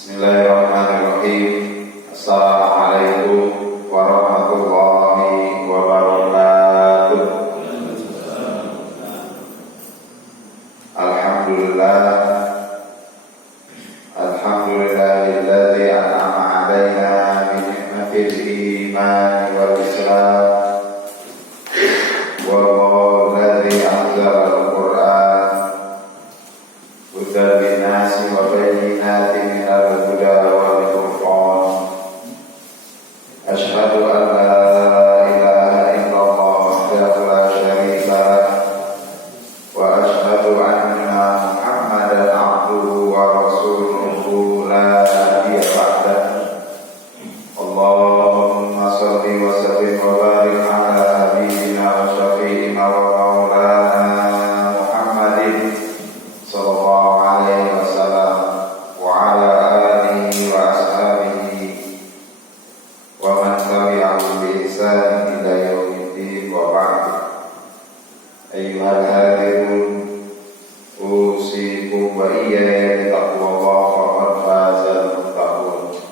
Bismillahirrahmanirrahim. Assalamualaikum warahmatullahi wabarakatuh. Alhamdulillah, alhamdulillahilladzi an'ama 'alaina bi ni'matil iman wal islam. Walladzi anzala al-Qur'an hudan lin-nasi wa bayyinatin minal huda wal furqan. Asyhadu an la ilaha illallah wahdahu la syarika lah wa asyhadu anna Muhammadan abduhu wa rasuluhu la nabiyya ba'dah. Allahumma shalli wa sallim wa barik ala habibina wa syafi'ina wa maulana Muhammadin sallallahu alaihi wasallam wa ala alihi wa ashabihi wa man tabi'ahum bi ihsan ila yaumiddin wa ba'd. Ayyuhal hadirun, usikum wa iyaya bi taqwallah faqad fazal muttaqun.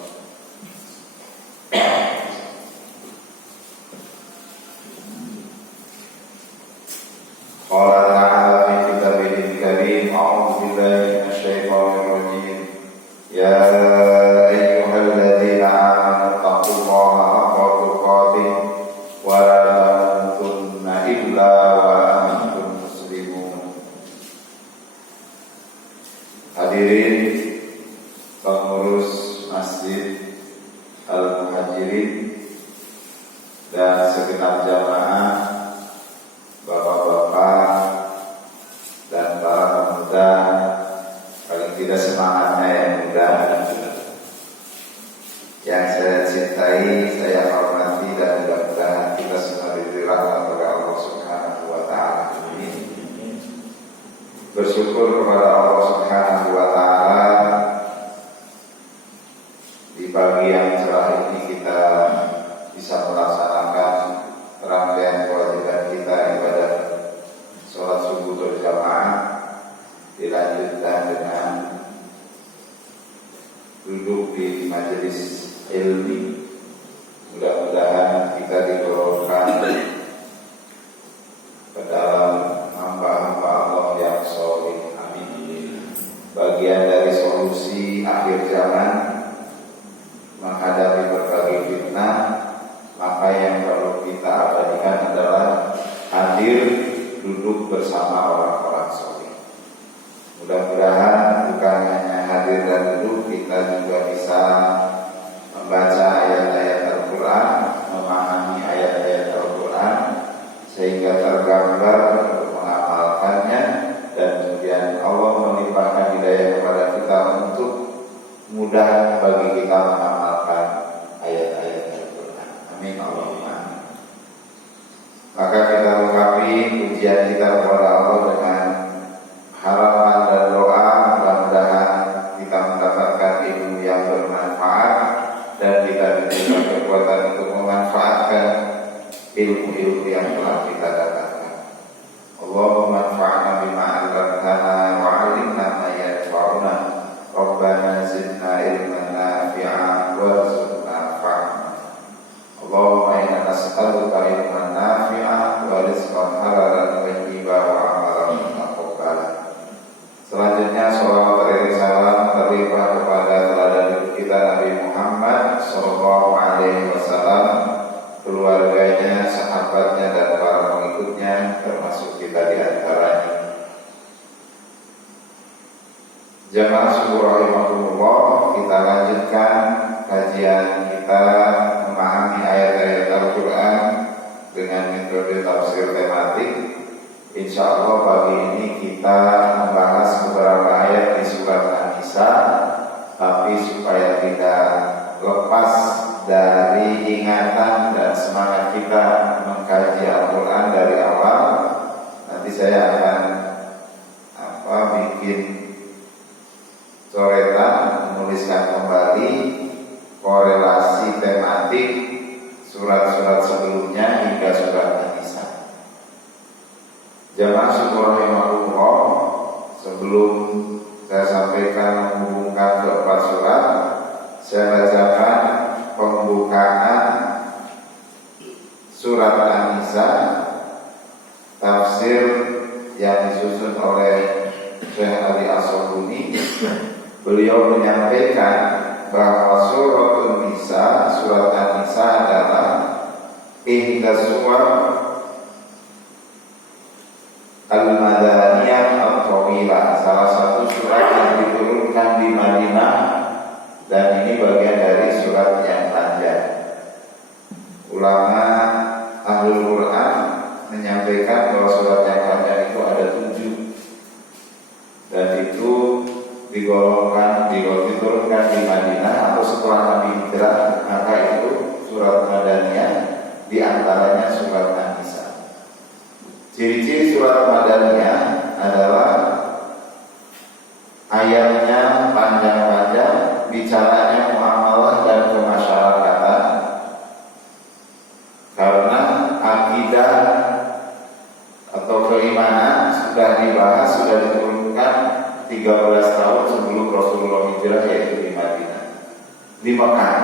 Qala ta'ala fi kitabihil karim, a'udzu billahi minasyaitonir rajim. Ya ayyuhalladzina amanu taqullaha haqqa tuqatih wa la tamutunna illa wa antum muslimun. Hadirin pengurus Masjid Al-Muhajirin dan segenap jamaah, bapak-bapak dan para pemuda, paling tidak semangatnya yang muda, yang saya cintai, saya hormati, dan mudah-mudahan kita semua diberi rahmat oleh Allah Subhanahu wa Ta'ala. Bersyukur kepada Allah Subhanahu wa Ta'ala, di pagi yang cerah ini kita bisa melaksanakan rangkaian kewajiban kita ibadah sholat subuh berjamaah, dilanjutkan dengan duduk di majelis ilmi. Mudah-mudahan kita digolongkan ke dalam hamba-hamba Allah yang sholih. Amin. Bagian dari solusi akhir zaman menghadapi berbagai fitnah, maka yang perlu kita abadikan adalah hadir duduk bersama orang-orang soleh. Mudah-mudahan bukan hanya hadir dan duduk, kita juga bisa membaca ayat-ayat Al-Quran, memahami ayat-ayat Al-Quran, sehingga tergambar untuk mengamalkannya, dan kemudian Allah melimpahkan hidayah kepada kita untuk mudah bagi kita mengamalkan ayat-ayat Al-Quran. Amin Allahumma. Maka kita ungkapi pujian kita kepada Allah dengan harapan dan doa, mudah-mudahan kita mendapatkan ilmu yang bermanfaat dan kita diberikan kekuatan untuk memanfaatkan ilmu-ilmu yang telah kita dapatkan. Allahumma anfa'na bima 'allamtana wa 'allimna ma yanfa'una. Rabbana zidna ilman nafi'an warzuqna fahma. Allahumma inna nas'aluka ilman nafi'an wa rizqan halalan thayyiban wa amalan mutaqabbalan. Selanjutnya sholawat dan salam terlimpah kepada teladan kita Nabi Muhammad sallallahu alaihi wasallam, keluarganya, sahabatnya, dan para pengikutnya, termasuk kita di antaranya. Jamaah syukur rahimahumullah, kita lanjutkan kajian kita memahami ayat-ayat Al-Quran dengan metode tafsir tematik. Insya Allah pagi ini kita membahas beberapa ayat di surat An-Nisa, tapi supaya tidak lepas dari ingatan dan semangat kita mengkaji Al-Quran dari awal, nanti saya akan bikin coretan, menuliskan kembali korelasi tematik surat-surat sebelumnya hingga surat An-Nisa. Jamaah syukur rahimahullah, sebelum saya sampaikan menghubungkan keempat surat, surat An-Nisa, tafsir yang disusun oleh Syekh Ali As-Sabuni, beliau menyampaikan bahwa surat An-Nisa, surat An-Nisa adalah ihdas suwar al-madaniyah at-tawilah, salah satu surat yang diturunkan di Madinah, dan ini bagian dari surat yang panjang. Ulama Ahlul Quran menyampaikan bahwa surat yang panjang itu ada 7, dan itu diturunkan di Madinah atau setelah Nabi hijrah, maka itu surat Madaniyah, diantaranya surat An-Nisa. Ciri-ciri surat Madaniyah adalah ayatnya panjang-panjang, bicaranya muamalah dan kemasyarakatan, karena akidah atau keimanan sudah dibahas, sudah diturunkan 13 tahun sebelum Rasulullah hijrah, yaitu di Madinah, di Mekah.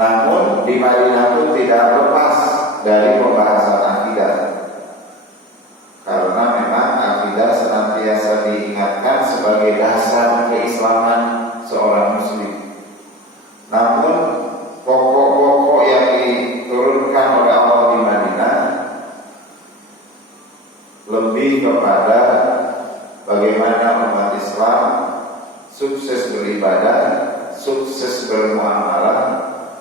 Namun di Madinah pun tidak lepas dari pembahasan akidah, karena memang akidah senantiasa diingatkan sebagai dasar keislaman seorang muslim. Namun pokok-pokok yang diturunkan oleh Allah di Madinah lebih kepada bagaimana umat Islam sukses beribadah, sukses bermuamalah,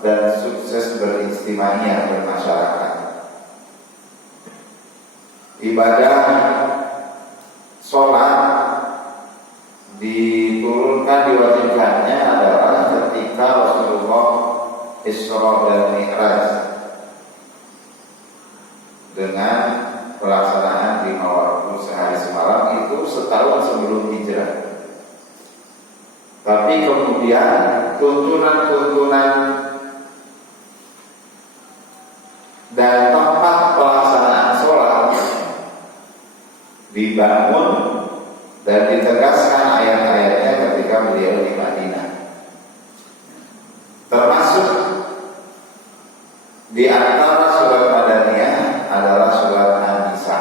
dan sukses beristimanya bermasyarakat. Ibadah sholat diturunkan, diwajibkannya adalah ketika Rasulullah Isra dan Mi'raj dengan pelaksanaan 5 waktu sehari semalam, itu setahun sebelum hijrah. Tapi kemudian tuntunan-tuntunan dan tempat pelaksanaan sholat dibangun dan ditegaskan ayat-ayatnya ketika beliau di Madinah. Termasuk di antara surat Madaniyah adalah surat An-Nisa.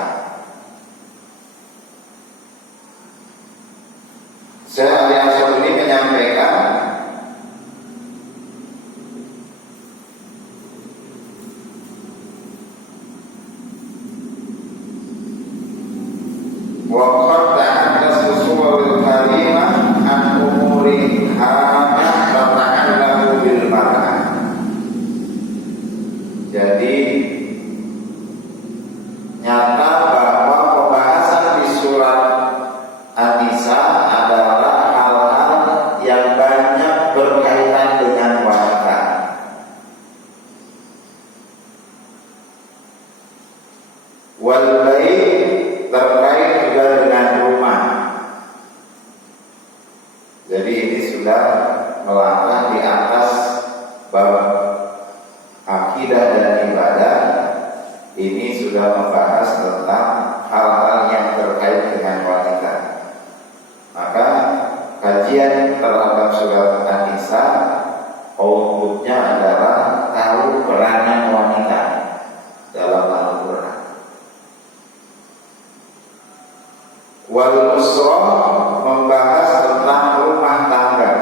Syekh Ali As-Sabuni menyampaikan waqad ta'addasa suwarul karimah an umurin hadah tata'allamu bil mar'ah. Jadi nyata bahwa pembahasan di surat An-Nisa adalah hal-hal yang banyak berkaitan dengan wanita. Wal bait terkait juga dengan rumah. Jadi ini sudah melangkah di atas bab akidah dan ibadah. Ini sudah membahas tentang hal-hal yang terkait dengan wanita. Maka kajian terhadap surat An-Nisa outputnya adalah tahu peranan wanita dalam Al-Quran. Wal usra membahas tentang rumah tangga.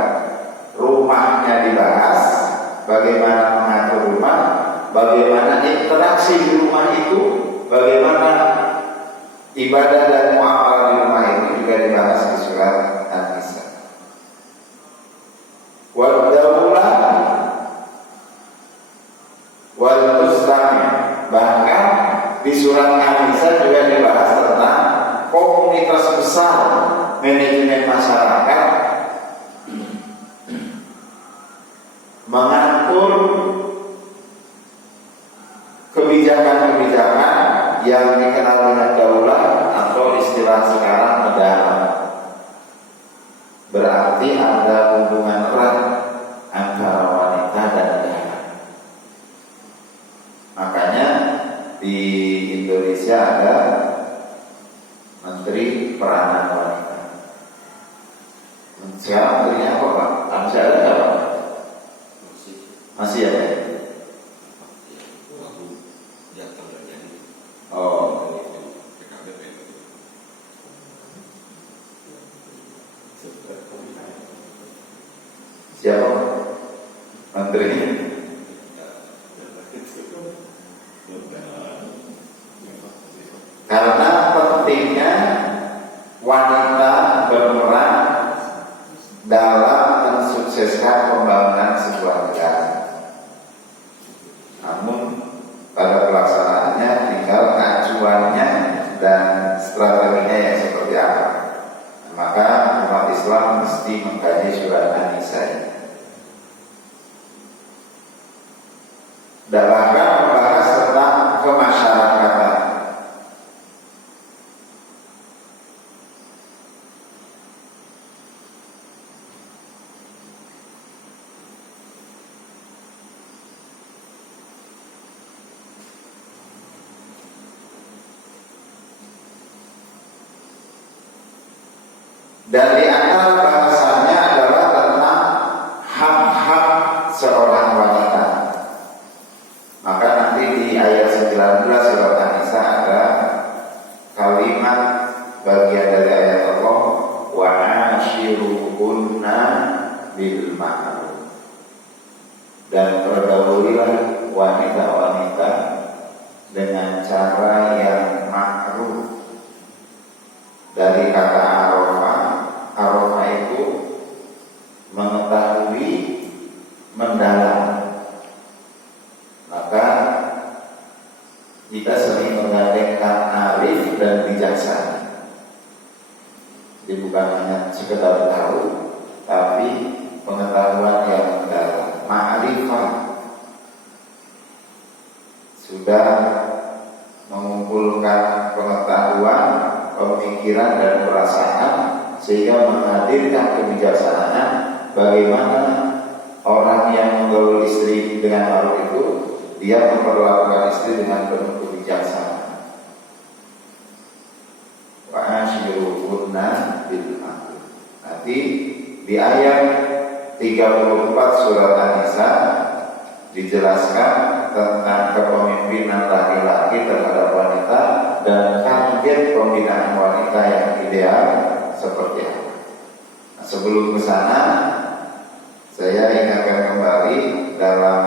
Rumahnya dibahas, bagaimana mengatur rumah, bagaimana interaksi di rumah itu, bagaimana ibadah dan muamalah di rumah itu juga dibahas di surat An-Nisa. Wal daulah wal mustami', bahkan di surat An-Nisa juga dibahas tentang komunitas besar, manajemen masyarakat, mengatur kebijakan-kebijakan yang dikenal dengan daulah atau istilah sekarang negara. Berarti ada hubungan erat antara wanita dan negara. Makanya di Indonesia ada Menteri Peranan Wanita. Sekarang menterinya apa Pak? Masih ada nggak Pak? Masih ada. Menteri. Karena pentingnya wanita berperan dalam mensukseskan pembangunan sebuah negara. Namun pada pelaksanaannya tinggal acuannya dan strateginya yang seperti apa. Maka umat Islam mesti mengkaji surat An-Nisa ini. Dan bahkan membahas tentang kemasyarakatan. Dan di antara bahasannya adalah tentang hak-hak seorang wanita. Maka nanti di ayat 19 surat An-Nisa ada kalimat bagian dari ayat Allah, wa ashiruhunna bil ma'ruf. Dan pergaulilah wanita-wanita dengan cara yang ma'ruf. Dari kata arafah itu mengetahui, mendalam. Maka kita sering menggandengkan arif dan bijaksana. Jadi bukan hanya sekedar tahu, tapi pengetahuan yang mendalam. Ma'rifah sudah mengumpulkan pengetahuan, pemikiran dan perasaan, sehingga menghadirkan kebijaksanaan bagaimana orang yang menggaul istri dengan ma'ruf itu dia memperlakukan istri dengan penuh kebijaksanaan. Wa ashiruhunna bil ma'ruf. Nanti di ayat 34 surat An-Nisa dijelaskan tentang kepemimpinan laki-laki terhadap wanita dan target pembinaan wanita yang ideal seperti apa. Nah, sebelum ke sana, saya ingatkan kembali dalam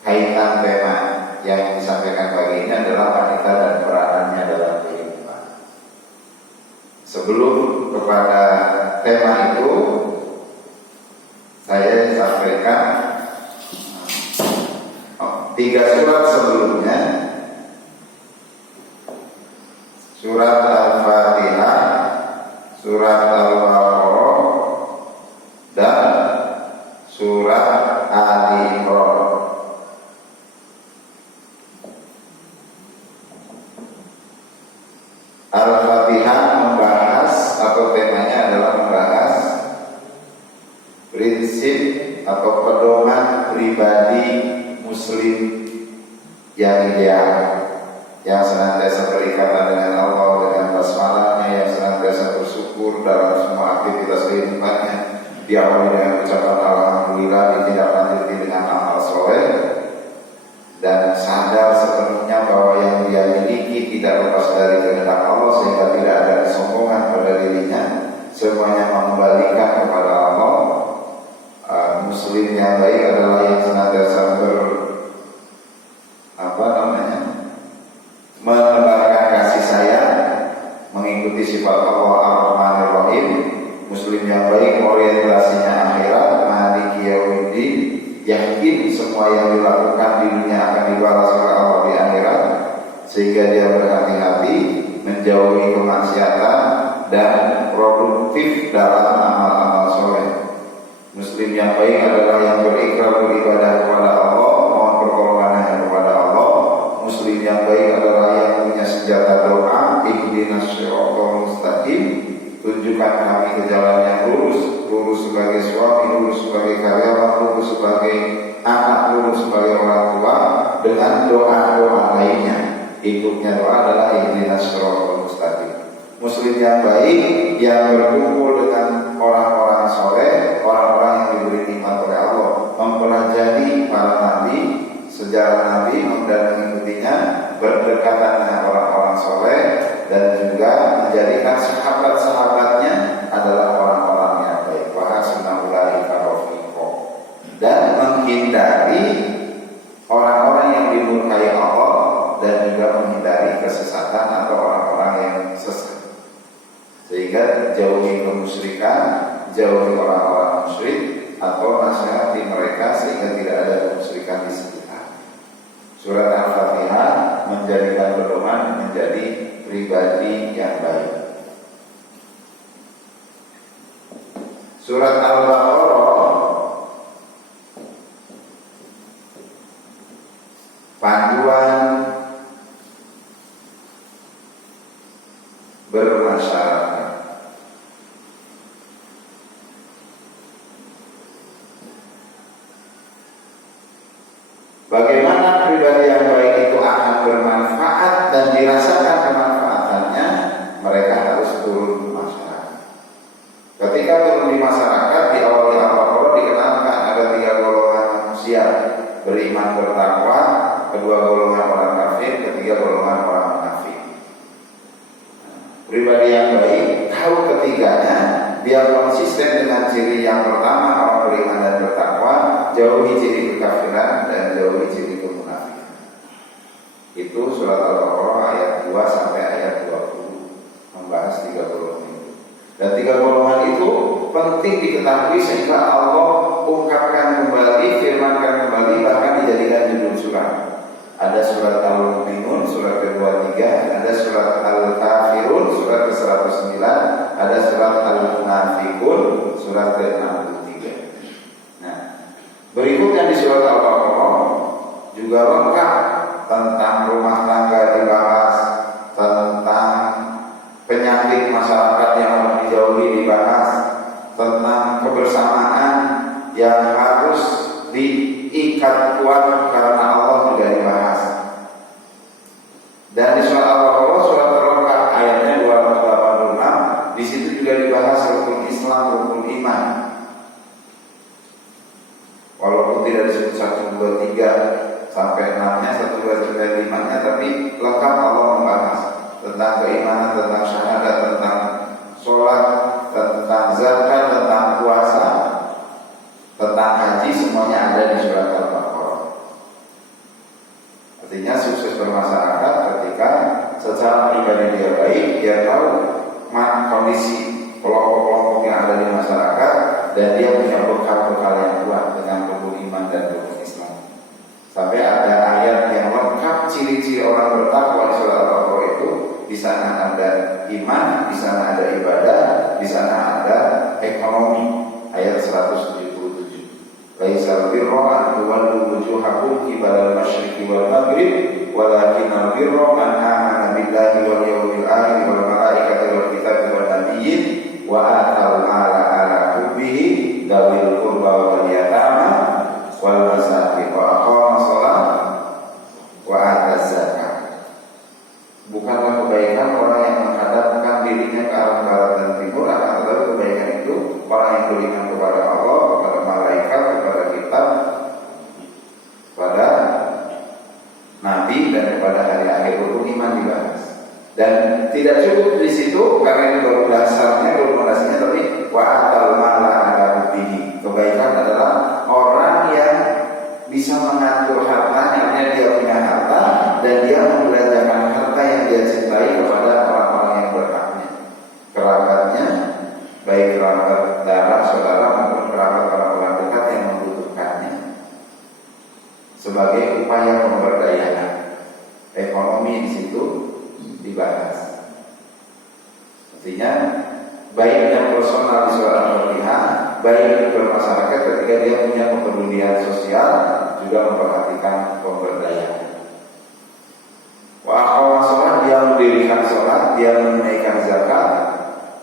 kaitan tema yang disampaikan pagi ini adalah wanita dan peranannya dalam kehidupan. Sebelum kepada tema itu, saya sampaikan 3 surat sebelumnya, surat Al-Fatihah, surat Al-Baqarah, dan surat Ali Imran. Al-Fatihah membahas atau temanya adalah membahas prinsip atau pedoman pribadi Muslim yang ideal, yang senantiasa berikatan dengan Allah, dengan basmalahnya, yang senantiasa bersyukur dalam semua aktivitas kehidupannya, diawali dengan ucapan alhamdulillah, ditindaklanjuti dengan amal soleh, dan sadar sepenuhnya bahwa yang dia miliki tidak lepas dari kehendak Allah, sehingga tidak ada kesombongan pada dirinya, semuanya mengembalikan kepada Allah. Muslim yang baik adalah yang senantiasa menebarkan kasih sayang, mengikuti sifat Allah Ar-Rahmanir Rahim. Muslim yang baik orientasinya akhirat, maliki yaumiddin, yakin semua yang dilakukan di dunia akan dibalas oleh Allah di akhirat, sehingga dia berhati-hati menjauhi kemaksiatan dan produktif dalam amal-amal soleh. Muslim yang baik adalah yang berikrar beribadah kepada Allah, mohon pertolongannya kepada Allah. Muslim yang baik adalah yang punya senjata doa, ihdinas siratal mustaqim, tunjukkan kami ke jalan yang lurus, lurus sebagai suami, lurus sebagai karyawan, lurus sebagai anak, lurus sebagai orang tua, dengan doa-doa lainnya. Induknya doa adalah ihdinas siratal mustaqim. Muslim yang baik yang berkumpul dengan orang-orang soleh, orang-orang yang diberi nikmat oleh Allah, mempelajari para nabi, sejarah nabi dan mengikutinya, berdekatan dengan orang-orang soleh, dan juga menjadikan sahabat-sahabatnya adalah orang-orang yang baik. Wa hasuna ulaika rafiqa. dan menghindari orang-orang yang dimurkai Allah dan juga menghindari kesesatan atau orang-orang yang sesat. Sehingga jauhi kemusyrikan, jauhi orang-orang musyrik atau nasihati mereka sehingga tidak ada kemusyrikan di sekitar. Surat Al-Fatihah menjadikan pedoman menjadi pribadi yang baik. Surat Al-Baqarah panduan bermasyarakat. Bagaimana pribadi yang baik itu akan bermanfaat dan dirasakan kemanfaatannya, mereka harus turun di masyarakat. Ketika turun di masyarakat, di awal Al-Baqarah dikenalkan ada 3 golongan manusia: beriman bertakwa, kedua golongan orang kafir, ketiga golongan orang munafik. Pribadi yang baik tahu ketiganya, dia konsisten dengan ciri yang pertama, orang beriman dan bertakwa, jauhi ciri kekafiran dan jauhi ciri kemunafikan. Itu surat Al-Baqarah ayat 2 sampai ayat 20 membahas 3 golongan itu. Dan 3 golongan itu penting diketahui sehingga Allah ungkapkan kembali, firmankan kembali, bahkan dijadikan judul surat. Ada surat Al-Mu'minun, surat ke-23, ada surat Al-Kafirun, surat ke-109, ada surat Al-Munafikun, surat ke-63. Nah, berikutnya di surat Al-Baqarah juga lengkap tentang rumah tangga dibahas, tentang penyakit masyarakat yang harus dijauhi dibahas, tentang kebersamaan yang harus diikat kuat karena Allah juga dibahas. Dan di surat Al-Baqarah surat terlengkap ayatnya 286, di situ juga dibahas rukun Islam, rukun iman. Walaupun tidak disebut 1, 2, 3 sampai 6-nya, 1, 2, 3, 5-nya, tapi lengkap Allah membahas tentang keimanan, tentang syahadat, tentang sholat, tentang zakat, tentang puasa, tentang haji, semuanya ada di surat Al-Baqarah. Artinya sukses bermasyarakat ketika secara pribadi dia baik, dia tahu kondisi kelompok-kelompok yang ada di masyarakat, dan dia punya bekal-bekal yang kuat dengan rukun iman dan rukun Islam. Sampai ada ayat yang lengkap ciri-ciri orang bertakwa di surat Al-Baqarah itu. Di sana ada iman, di sana ada ibadah, di sana ada ekonomi. Ayat 177. Laisal birra an tuwallu wujuhakum qibalal masyriqi wal maghrib, walakinnal birra man amana billahi wal yawmil akhir wal malaikati wal kitabi wan nabiyyin wa atal mala ala hubbihi dzawil qurba wal yatama wal masakin wa aqama shalah wa ata zakat. Bukanlah kebaikan orang yang menghadapkan dirinya ke arah barat dan timur, akan tetapi kebaikan itu orang yang beriman kepada Allah, kepada malaikat, kepada kitab, kepada nabi, dan kepada hari akhir. Rukun iman dibahas. Dan tidak cukup di situ karena ini baru dasarnya, rekomendasinya, tapi wa atal mala ala hubbihi. Kebaikan adalah orang yang bisa mengatur hartanya, dia punya harta dan dia membelanjakan harta yang dia cintai kepada orang-orang yang berhaknya, kerabatnya, baik kerabat darah, saudara maupun kerabat orang-orang dekat yang membutuhkannya, sebagai upaya pemberdayaan ekonomi. Di situ dibahas. Artinya baiknya personal di surat Al-Fatihah, baik bermasyarakat ketika dia punya kepedulian sosial, juga memperhatikan pemberdayaan. Wa aqama sholat, dia mendirikan sholat, dia menunaikan zakat,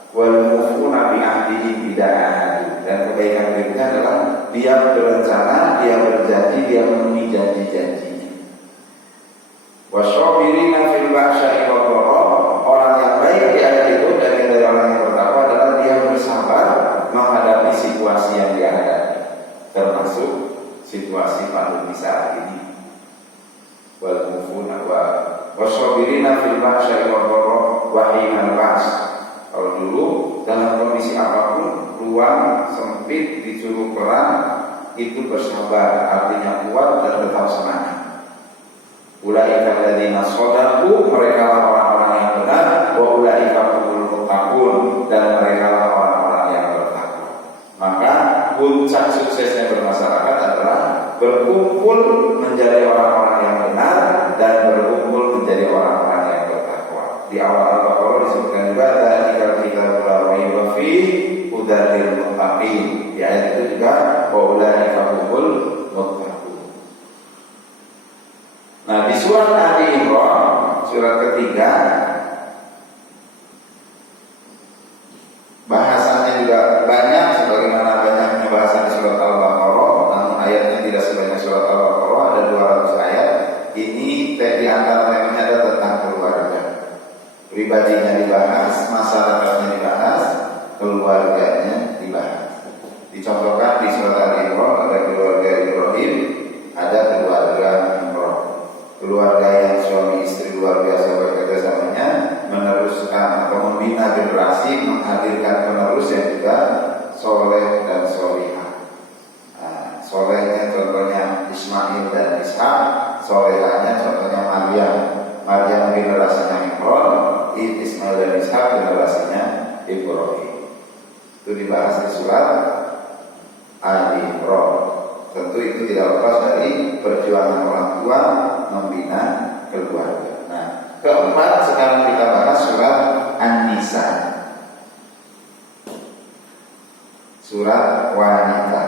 wal mufuna bi ahdihi bida'ah. Dan kebaikan berikutnya adalah dia berencana, dia berjanji, dia memenuhi janji-janjinya. Wa syabirina fil ba'sya'i wad dharra. Orang yang baik di ayat itu dari orang yang bertakwa adalah dia bersabar menghadapi situasi yang dihadapi, termasuk situasi pandemi saat ini. Wal mufuna wa wasyabirina fil ba'sya'i wad dharra wa hinal ba's. Kalau dulu dalam kondisi apapun, ruang sempit, disuruh perang, itu bersabar, artinya kuat dan tetap semangat. Ulaika alladzina shadaqu, mereka lah orang-orang yang benar, wa ulaika humul muttaqun, dan mereka lah orang-orang yang bertakwa. Maka puncak suksesnya bermasyarakat adalah berkumpul menjadi orang-orang yang benar dan berkumpul menjadi orang-orang yang bertakwa. Di awal Al-Baqarah disebutkan juga dzalikal kitabul la raiba fihi hudal lil muttaqin. Di ayat itu juga wa ulaika humul muttaqun. Nah, di surat Ali Imran, surat ketiga, bahasannya juga banyak, sebagaimana banyaknya bahasan di surat Al-Baqarah, namun ayatnya tidak sebanyak surat Al-Baqarah, ada 200 ayat. Ini di antara temanya ada tentang keluarga. Pribadinya dibahas, masyarakatnya dibahas, keluarganya dibahas. Dicontohkan di surat Al-Imran ada keluarga Ibrahim, ada keluarga Imran. Keluarga yang suami istri luar biasa bekerjasamanya, meneruskan atau membina generasi, menghadirkan penerus yang juga soleh dan solihah. Nah, solehnya contohnya Ismail dan Ishak, solehahnya contohnya Maryam. Maryam generasinya Imran, Ismail dan Ishak generasinya Ibrahim. Itu dibahas di surat Ali Imran. Tentu itu tidak lepas dari perjuangan orang tua membina keluarga. Nah, keempat sekarang kita bahas surat An-Nisa, surat wanita.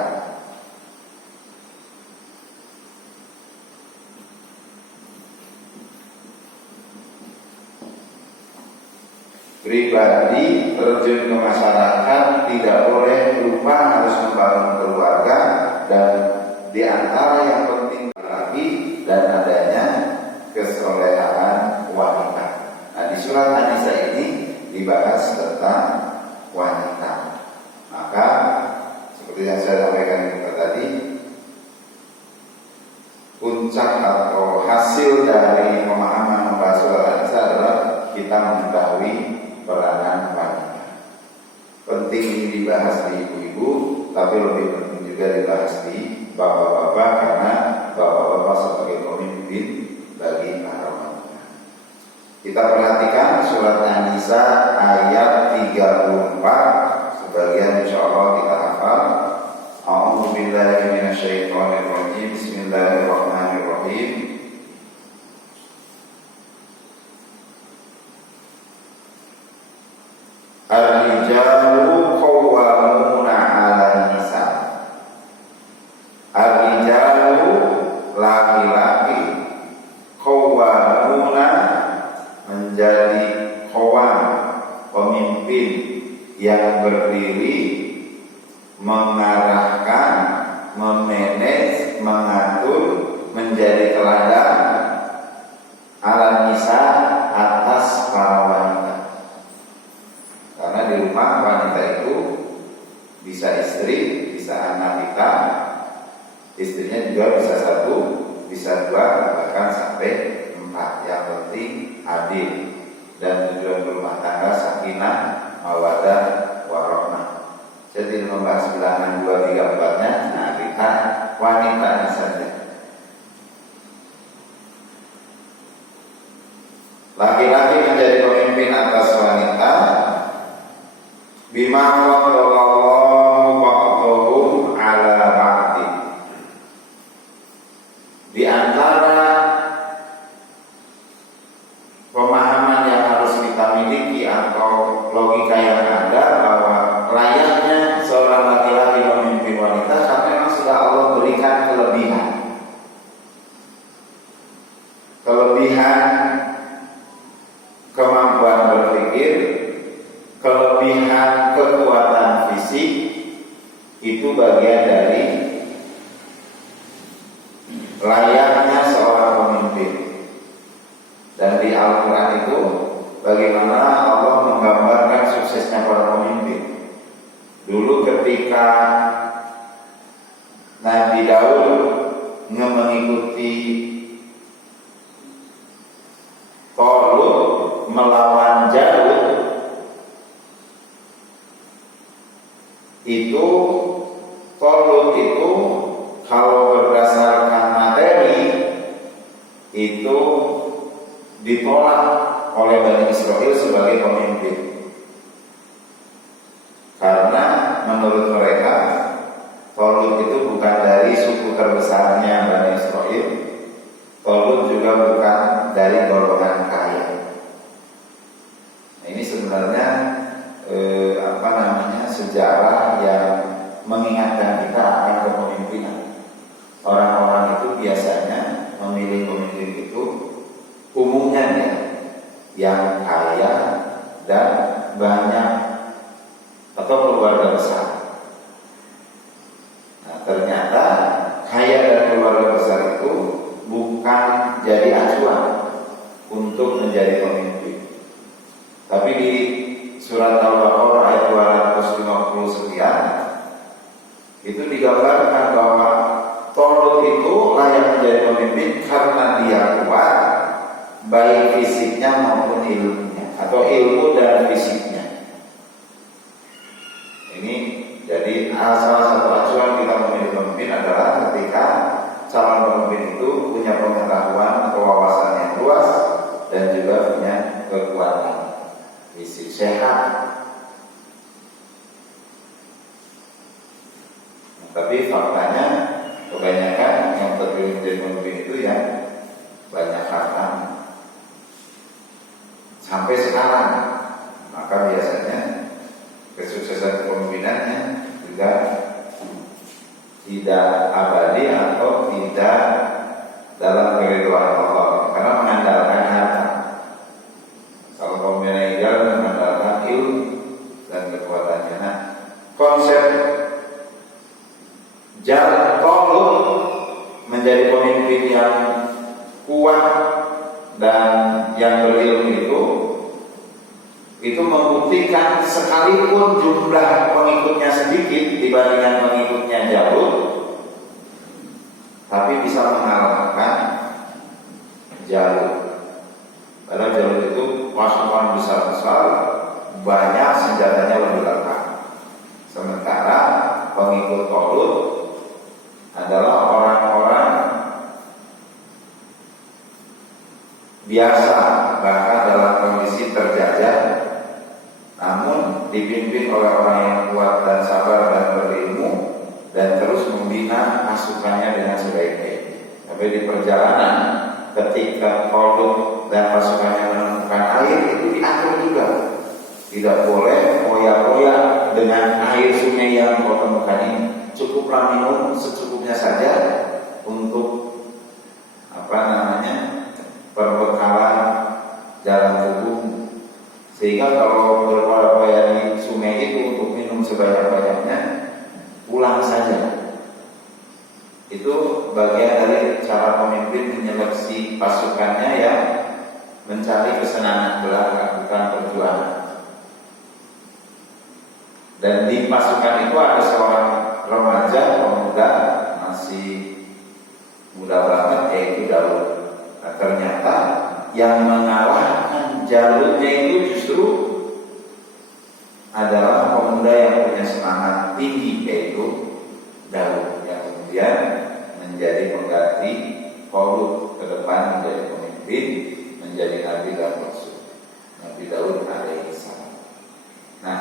Pribadi terjun ke masyarakat tidak boleh lupa harus membangun keluarga, dan di antara yang penting lagi dan adanya kesolehan wanita. Nah, di surat An-Nisa ini dibahas tentang wanita. Maka seperti yang saya sampaikan tadi, puncak atau hasil dari pemahaman membahas surat An-Nisa adalah kita mengetahui peranan wanita. Penting ini dibahas di ibu-ibu, tapi lebih penting juga dibahas di bapak-bapak, karena bapak-bapak sebagai pemimpin bagi para wanita. Kita perhatikan surat An-Nisa ayat 34, sebagian insyaallah kita hafal. A'udzubillahi minasyaitonirrajim. Bismillahirrahmanirrahim. Ar-rijalu qawwamuna 'alan nisa. Ar-rijalu laki-laki, qawwamuna menjadi qawam, pemimpin yang berdiri, mengarahkan, memanage, mengatur, menjadi teladan 'alan nisa, atas para wanita. Karena di rumah wanita itu bisa istri, bisa anak kita, istrinya juga bisa satu, bisa dua, bahkan sampai 4. Yang penting adil, dan tujuan berumah tangga sakinah, mawaddah, warahmah. Saya tidak membahas bilangan 2, 3, 4-nya. Nah, kita wanitanya saja. Laki-laki menjadi pemimpin atas wanita. Bima faddalallahu ba'dahum 'ala ba'din. Di antara pemahaman yang harus kita miliki atau logika yang ada, bahwa layaknya seorang laki-laki memimpin wanita karena memang sudah Allah berikan kelebihan kemampuan berpikir, kelebihan kekuatan fisik. Itu bagian dari layaknya seorang pemimpin. Dan di Al-Quran itu bagaimana Allah menggambarkan suksesnya para pemimpin. Dulu ketika Nabi Daud mengikuti Talut melawan Jalut, itu Talut itu ditolak oleh Bani Israel sebagai pemimpin. Karena menurut mereka Tolut itu bukan dari suku terbesarnya Bani Israel. Tolut juga bukan dari golongan kaya. Nah, ini sebenarnya sejarah yang mengingatkan kita akan kepemimpinan. Orang-orang itu biasanya memilih pemimpin itu umumnya yang kaya dan banyak atau keluarga besar. Nah, ternyata kaya dan keluarga besar itu bukan jadi acuan untuk menjadi pemimpin. Tapi di surat Al-Baqarah ayat 250 sekian itu digambarkan bahwa Tolut itu layak menjadi pemimpin karena dia kuat baik fisiknya maupun ilmunya, atau ilmu dan fisiknya. Ini jadi salah satu acuan kita memilih pemimpin adalah ketika calon pemimpin itu punya pengetahuan atau wawasan yang luas dan juga punya kekuatan fisik sehat. Tapi faktanya kebanyakan yang terpilih menjadi pemimpin itu ya banyak harta sampai sekarang. Maka biasanya kesuksesan kepemimpinannya juga tidak abadi atau tidak dalam keridhaan Allah, karena mengandalkan harta. Kalau pemimpin ideal mengandalkan ilmu dan kekuatannya. Nah, konsep jalan Tolut menjadi pemimpin yang kuat dan yang berilmu itu membuktikan sekalipun jumlah pengikutnya sedikit dibandingkan pengikutnya jauh, tapi bisa mengalahkan Jalut. Padahal Jalut itu pasukan besar-besar, banyak senjatanya lebih lengkap. Sementara pengikut Tolut adalah orang-orang biasa, bahkan dalam kondisi terjajah, namun dipimpin oleh orang yang kuat dan sabar dan berilmu, dan terus membina pasukannya dengan sebaik-baiknya. Tapi di perjalanan ketika Tolut dan pasukannya menemukan air, itu diatur juga. Tidak boleh poya-poya dengan air sungai yang kau temukan ini. Cukuplah minum secukupnya saja untuk perbekalan jalan tubuh. Sehingga kalau berpoya-poya di sungai itu untuk minum sebanyak-banyaknya, pulang saja. Itu bagian dari cara pemimpin menyeleksi pasukannya yang mencari kesenangan belaka, bukan perjuangan. Dan di pasukan itu ada seorang remaja pemuda, masih muda banget, yaitu Daud. Nah, ternyata yang mengalahkan Jalutnya itu justru adalah pemuda yang punya semangat tinggi, yaitu Daud, yang kemudian menjadi pengganti Tolut ke depan, menjadi pemimpin, menjadi nabi dan rasul, Nabi Daud alaihissalam. Nah,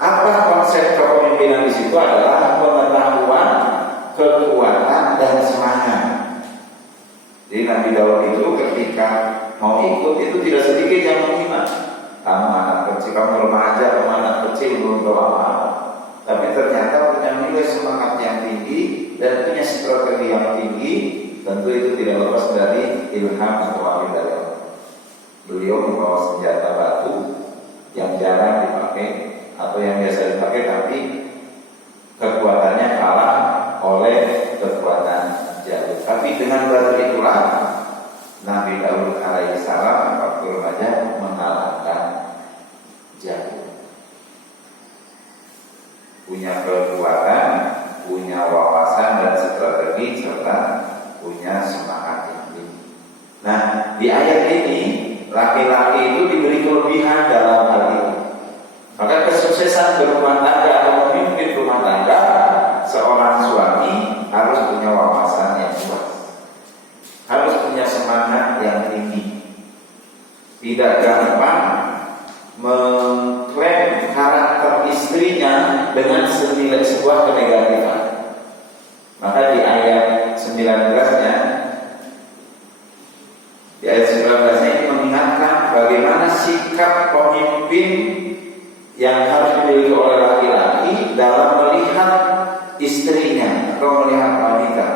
apa konsep kepemimpinan di situ adalah pengetahuan, kekuatan dan semangat. Jadi Nabi Daud itu ketika mau ikut itu tidak sedikit yang menghina. Kamu anak kecil, kamu remaja, kamu anak kecil belum tahu apa. Tapi ternyata punya nilai semangat yang tinggi dan punya strategi yang tinggi. Tentu itu tidak lepas dari ilham atau wahyu dari Allah. Beliau membawa senjata batu yang jarang dipakai atau yang biasa dipakai, tapi kekuatannya kalah oleh kekuatan Jalut. Tapi dengan batu itulah Nabi Daud alaihissalam waktu remaja mengalahkan Jalut. Punya kekuatan, punya wawasan dan strategi, serta punya semangat yang tinggi. Nah, di ayat ini laki-laki itu diberi kelebihan dalam hal ini. Maka kesuksesan berumah tangga atau memimpin rumah tangga, seorang suami harus punya wawasan yang luas, harus punya semangat yang tinggi, tidak gampang mengklaim karakter istrinya dengan senilai sebuah kenegatifan. Maka di ayat 19-nya, di ayat 19-nya ini mengingatkan bagaimana sikap pemimpin yang harus dimiliki oleh laki-laki dalam melihat istrinya atau melihat wanita.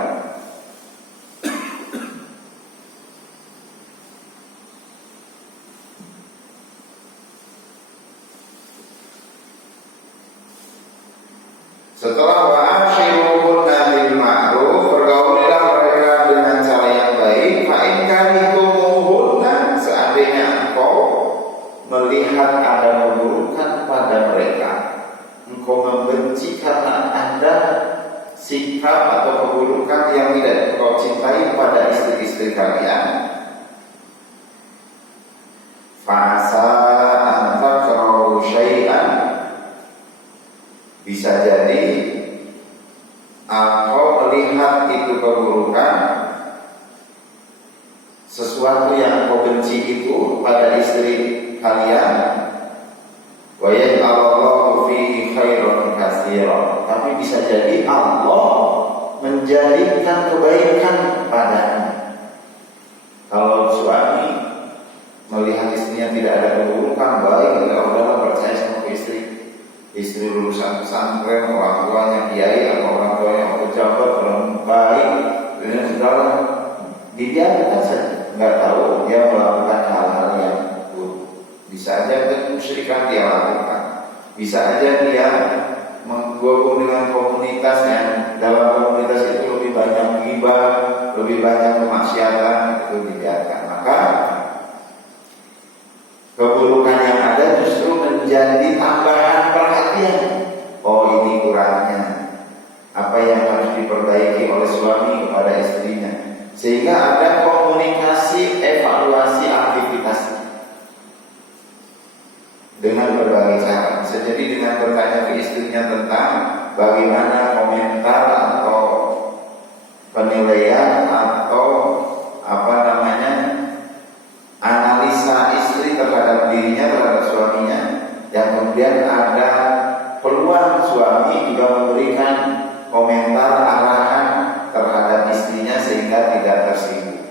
Setelah wa'ashiruhunna bil ma'ruf, pergaulilah mereka dengan cara yang baik. Fa in karihtumuhunna, seandainya engkau melihat ada keburukan pada mereka, engkau membenci karena ada sikap atau keburukan yang tidak engkau cintai pada istri-istri kalian, fa'asa an takrahu syai'an, bisa jadi engkau melihat itu keburukan, sesuatu yang engkau benci itu pada istri kalian, wa yaj'alallahu fihi khairan katsiran, tapi bisa jadi Allah menjadikan kebaikan padanya. Kalau suami melihat istrinya tidak ada keburukan, baik, ya udahlah, percaya sama istri lulusan pesantren, orang tuanya kiai atau orang tuanya pejabat, orang baik, ini sudahlah, dibiarkan saja. Nggak tahu dia melakukan hal-hal yang buruk. Bisa aja kemusyrikan dia lakukan, bisa aja dia menggabung dengan komunitas yang dalam komunitas itu lebih banyak ghibah, lebih banyak kemaksiatan, itu dibiarkan. Maka keburukan yang ada justru menjadi tambahan perhatian. Oh, ini kurangnya, apa yang harus diperbaiki oleh suami kepada istrinya, sehingga ada komunikasi evaluasi aktivitas dengan berbagai cara. Bisa jadi dengan bertanya ke istrinya tentang bagaimana komentar atau penilaian atau analisa istri terhadap dirinya, terhadap suaminya, yang kemudian ada peluang suami juga memberikan komentar arahan terhadap istrinya sehingga tidak tersinggung.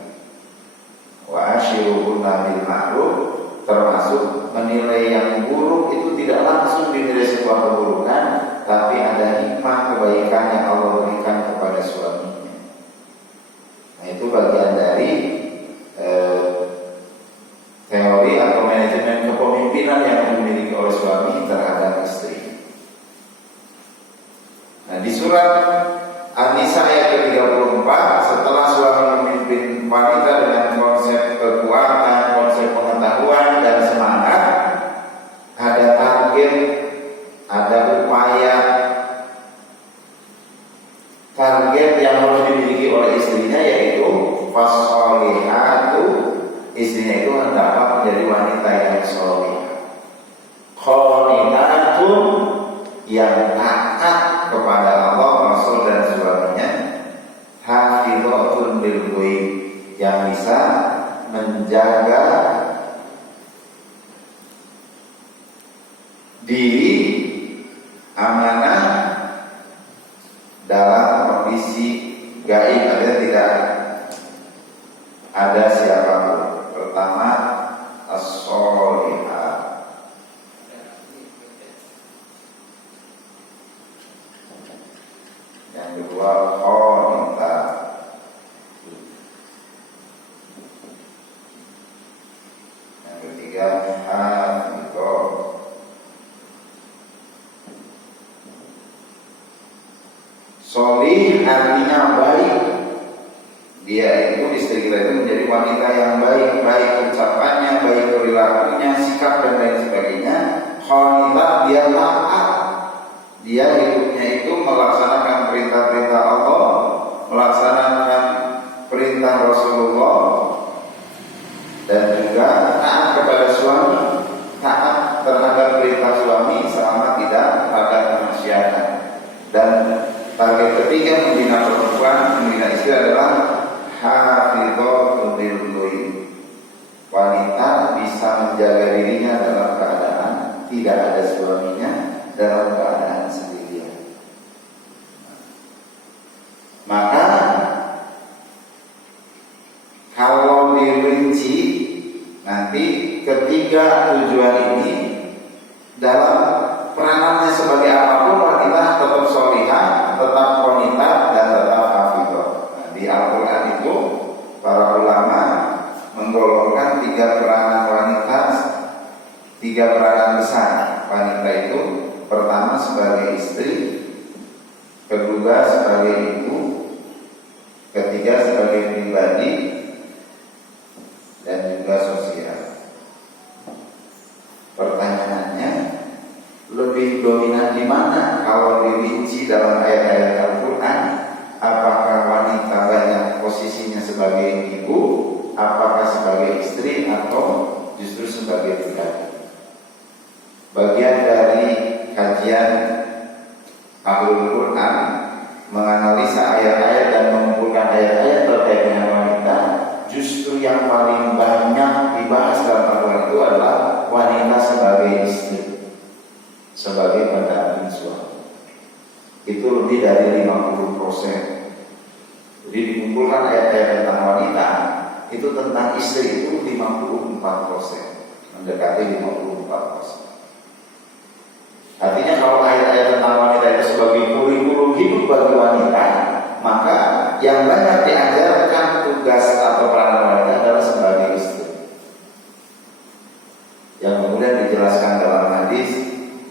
Wa ashiruhunna bil ma'ruf, termasuk menilai yang buruk itu tidak langsung dinilai sebuah keburukan, tapi ada hikmah kebaikan yang Allah berikan kepada suaminya. Nah, itu bagian dari teori atau manajemen kepemimpinan yang dimiliki oleh suami terhadap istri. Nah, di surat An-Nisa ayat ke-34, setelah suami memimpin wanita dengan konsep kekuatan, konsep pengetahuan dan semangat, ada target, ada upaya, target yang harus dimiliki oleh istrinya, yaitu fasolihatu, istrinya itu dapat menjadi wanita yang soleh, qanitatun, yang taat kepada Allah, Rasul dan suaminya, hafizatun bil ghaib, yang bisa menjaga diri amanah dalam kondisi gaib, artinya tidak ada siapapun. Pertama, as-solihah, yang kedua qanitat, yang ketiga hafizah, solih artinya baik. Dia itu, istri kita itu menjadi wanita yang baik, baik ucapannya, baik perilakunya, sikap dan lain sebagainya. Qanitat, dia taat, dia hidupnya itu melaksanakan perintah-perintah Allah, melaksanakan perintah Rasulullah, dan juga taat kepada suami, taat terhadap perintah suami selama tidak ada kemaksiatan. Dan target ketiga membina perempuan, membina istri adalah hafizatun lil ghaib, wanita bisa tidak ada suaminya, dalam keadaan sendirian. Maka kalau dirinci nanti ketiga tujuan ini dalam peranannya sebagai apapun, wanita tetap sholihah, tetap qanitat, dan tetap hafidhah. Nah, di Al-Quran itu para ulama menggolongkan tiga peranan wanita, tiga peranan besar wanita itu. Pertama sebagai istri, kedua sebagai ibu, ketiga sebagai pribadi, dan juga sosial. Pertanyaannya, lebih dominan di mana kalau dirinci dalam ayat-ayat Al-Quran? Apakah wanita banyak posisinya sebagai ibu, apakah sebagai istri, atau justru sebagai pribadi? Bagian dari kajian Ahlul Quran menganalisa ayat-ayat dan mengumpulkan ayat-ayat terkait dengan wanita, justru yang paling banyak dibahas dalam Al-Quran itu adalah wanita sebagai istri, sebagai pendamping suami. Itu lebih dari 50%. Jadi dikumpulkan ayat-ayat tentang wanita, itu tentang istri itu 54%, mendekati 54%. Artinya kalau ayat-ayat tentang wanita itu sebagai kurikulum hidup bagi wanita, maka yang banyak diajarkan tugas atau peranan wanita adalah sebagai istri. Yang kemudian dijelaskan dalam hadis,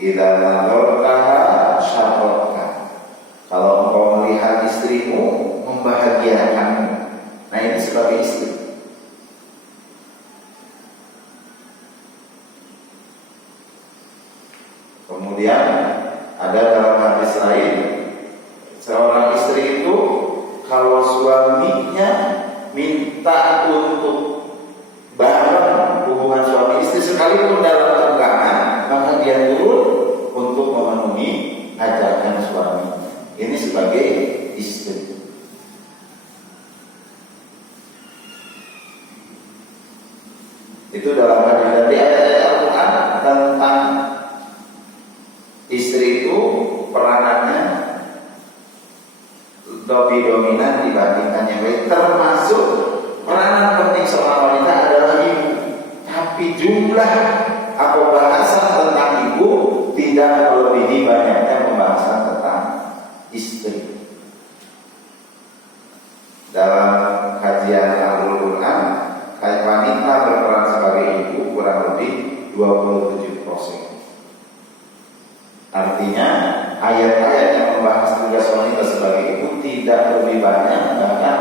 idza nadhartaha syarraka. Kalau engkau melihat istrimu, membahagiakanmu. Nah, ini sebagai istri. Kemudian ada dalam hadis lain, seorang istri itu kalau suaminya minta untuk bareng hubungan suami istri sekalipun dalam tenggangan, maka dia turun untuk memenuhi ajakan suami. Ini sebagai istri. Itu dalam hadis dari ayat-ayat Al-Quran tentang istri itu peranannya lebih dominan dibandingkan yang lain. Termasuk peranan penting seorang wanita adalah ibu. Tapi jumlah atau bahasan tentang ibu tidak melebihi banyaknya pembahasan tentang istri. Dalam kajian Al-Quran, wanita berperan sebagai ibu kurang lebih 27%. Artinya ayat-ayat yang membahas tugas wanita sebagai ibu tidak lebih banyak, bahkan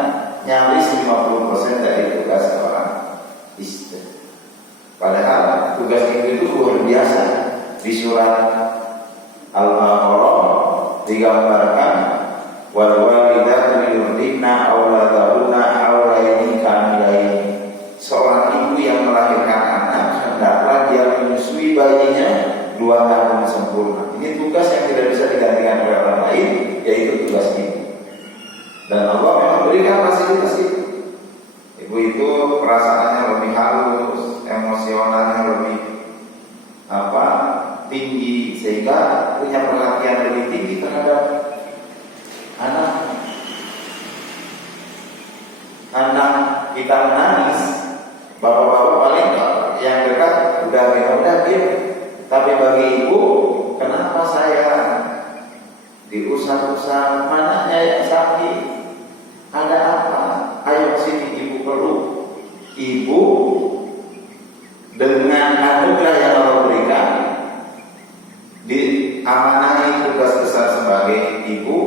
nyaris 50% dari tugas seorang istri. Padahal tugas ibu itu luar biasa. Di surat Al-Baqarah digambarkan, wal walidatu yurdina auladahunna haulaini kamilaini. Seorang ibu yang melahirkan anak hendaklah dia menyusui bayinya 2 tahun sempurna. Ini tugas yang tidak bisa digantikan oleh orang lain, yaitu tugas ibu. Dan Allah memang berikan fasilitas itu. Ibu itu perasaannya lebih halus, emosionalnya lebih tinggi, sehingga punya perhatian lebih tinggi terhadap anak. Anak kita menangis, bapak-bapak paling yang dekat udah diam. Tapi bagi ibu, kenapa saya diusap-usap, mananya yang sakit, ada apa? Ayo sini ibu peluk. Ibu dengan anugerah yang Allah berikan diamanahi tugas besar sebagai ibu,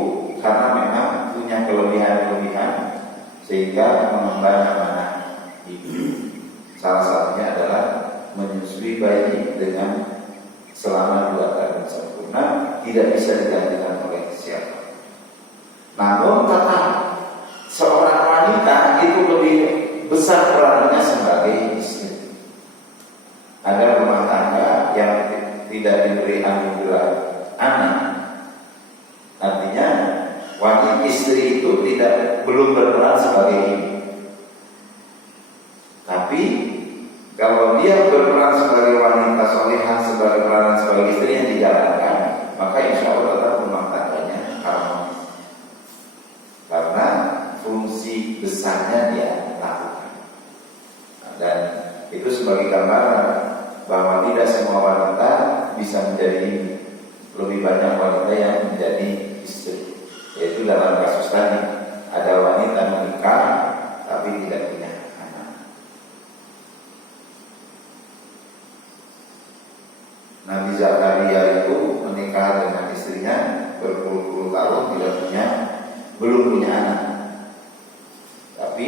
karena memang punya kelebihan-kelebihan sehingga mengemban amanah ibu. Salah satunya adalah menyusui bayi dengan selama 2 tahun sempurna, tidak bisa digantikan oleh siapa. Namun tetap seorang wanita itu lebih besar perannya sebagai istri. Ada rumah tangga yang tidak diberi anugerah anak, artinya wanita istri itu belum berperan sebagai ibu. Tapi kalau dia berperan sebagai wanita sholihah, sebagai peranan sebagai istrinya dijalankan, maka insya Allah tetap rumah tangganya harmonis. Karena fungsi besarnya dia lakukan. Dan itu sebagai gambaran bahwa tidak semua wanita bisa menjadi, lebih banyak wanita yang menjadi istri. Yaitu dalam kasus tadi, ada wanita menikah tapi tidak punya anak. Nabi Zakaria itu menikah dengan istrinya berpuluh-puluh tahun belum punya anak. Tapi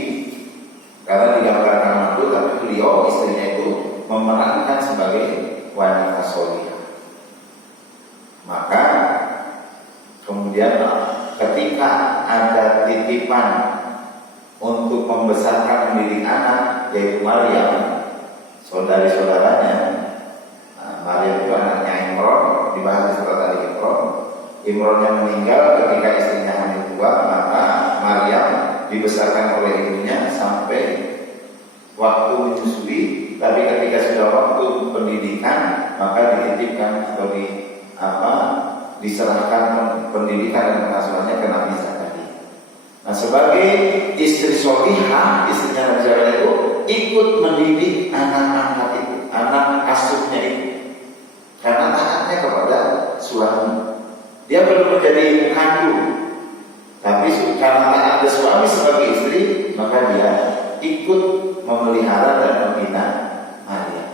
karena digambarkan mantu, tapi beliau istrinya itu memerankan sebagai wanita solihah. Maka kemudian ketika ada titipan untuk membesarkan mendidik anak, yaitu Maryam, saudari-saudaranya, Maryam itu anaknya Imron, dibahas di surat Al-Imron. Imronnya meninggal ketika istrinya hamil 2, maka Maryam dibesarkan oleh ibunya sampai waktu menyusui. Tapi ketika sudah waktu pendidikan, maka dititipkan atau diserahkan pendidikan dan pengasuhannya ke Nabi Zakaria. Nah, sebagai istri solihah, istrinya Nabi Zakaria itu ikut mendidik anak-anak itu, anak asuhnya itu, karena taatnya kepada suami. Dia belum menjadi ibu kandung, tapi karena ada suami sebagai istri, maka dia ikut memelihara dan membina Maria.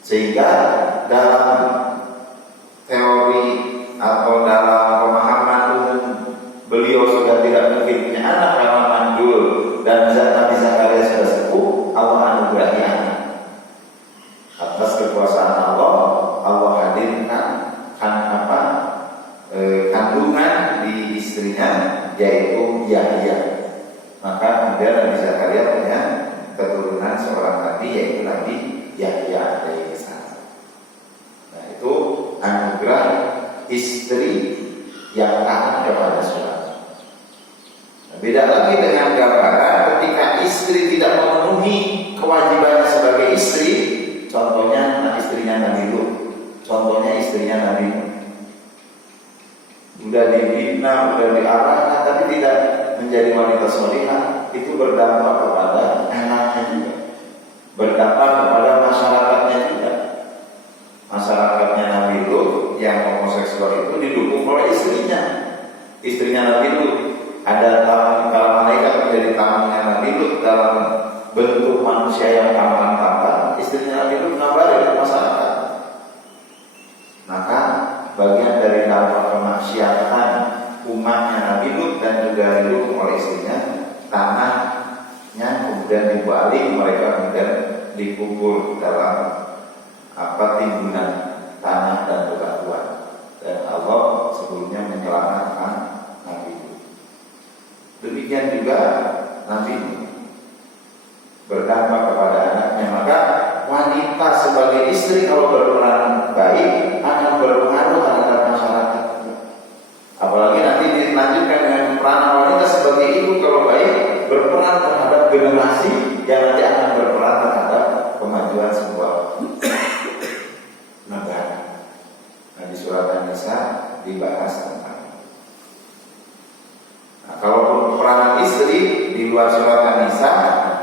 Sehingga dalam teori atau dalam pemahaman umum, beliau sudah tidak mungkin punya anak karena mandul, dan Nabi Zakaria sudah sepuh. Allah anugerahi anak. Atas kekuasaan Allah, Allah hadirkan kandungan di istrinya, yaitu Yahya. Maka kemudian Nabi Zakaria punya keturunan seorang nabi, yaitu Nabi Yahya alaihi salam. Nah, itu anugerah istri yang taat kepada suami. Nah, beda lagi dengan gambaran ketika istri tidak memenuhi kewajibannya sebagai istri. Contohnya istrinya Nabi Lut, contohnya istrinya Nabi Nuh. Sudah dibina, sudah diarahkan, tapi tidak menjadi wanita solihah. Itu berdampak kepada anaknya juga, berdampak kepada masyarakatnya juga. Masyarakatnya Nabi Lut yang homoseksual itu didukung oleh istrinya. Istrinya Nabi Lut, ada para malaikat menjadi tamunya Nabi Lut dalam bentuk manusia yang tampan-tampan. Istrinya Nabi Lut ngabari ke masyarakat. Maka bagian dari dampak kemaksiatan umatnya Nabi Lut dan juga didukung oleh istrinya, tanahnya kemudian dibalik, mereka kemudian dikubur dalam timbunan tanah dan bebatuan. Dan Allah sebelumnya menyelamatkan Nabi Lut. Demikian juga Nabi Lut berdampak kepada anaknya. Maka wanita sebagai istri kalau berperan baik akan berpengaruh terhadap masyarakat. Apalagi nanti dilanjutkan dengan peranan wanita sebagai ibu kalau baik, berperan terhadap generasi yang nanti akan berperan terhadap kemajuan sebuah negara. Nah, di surat An-Nisa dibahas tentang. Nah, kalau peranan istri di luar surat An-Nisa,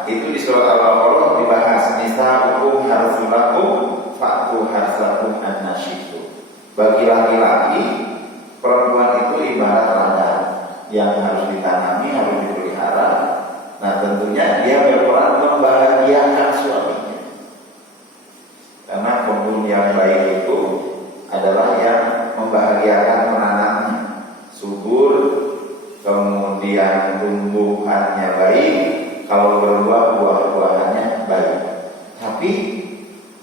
itu di surat Al-Baqarah dibahas. Nisa hukum harsulakum fa'tu harsakum an-nasyitu. Bagi laki-laki, perempuan itu ibarat ladang yang harus ditanami, harus dipelihara. Nah, tentunya dia berperan membahagiakan suaminya. Karena kebun yang baik itu adalah yang membahagiakan penanamnya, subur, kemudian tumbuhannya baik. Kalau berbuah, buah-buahannya baik. Tapi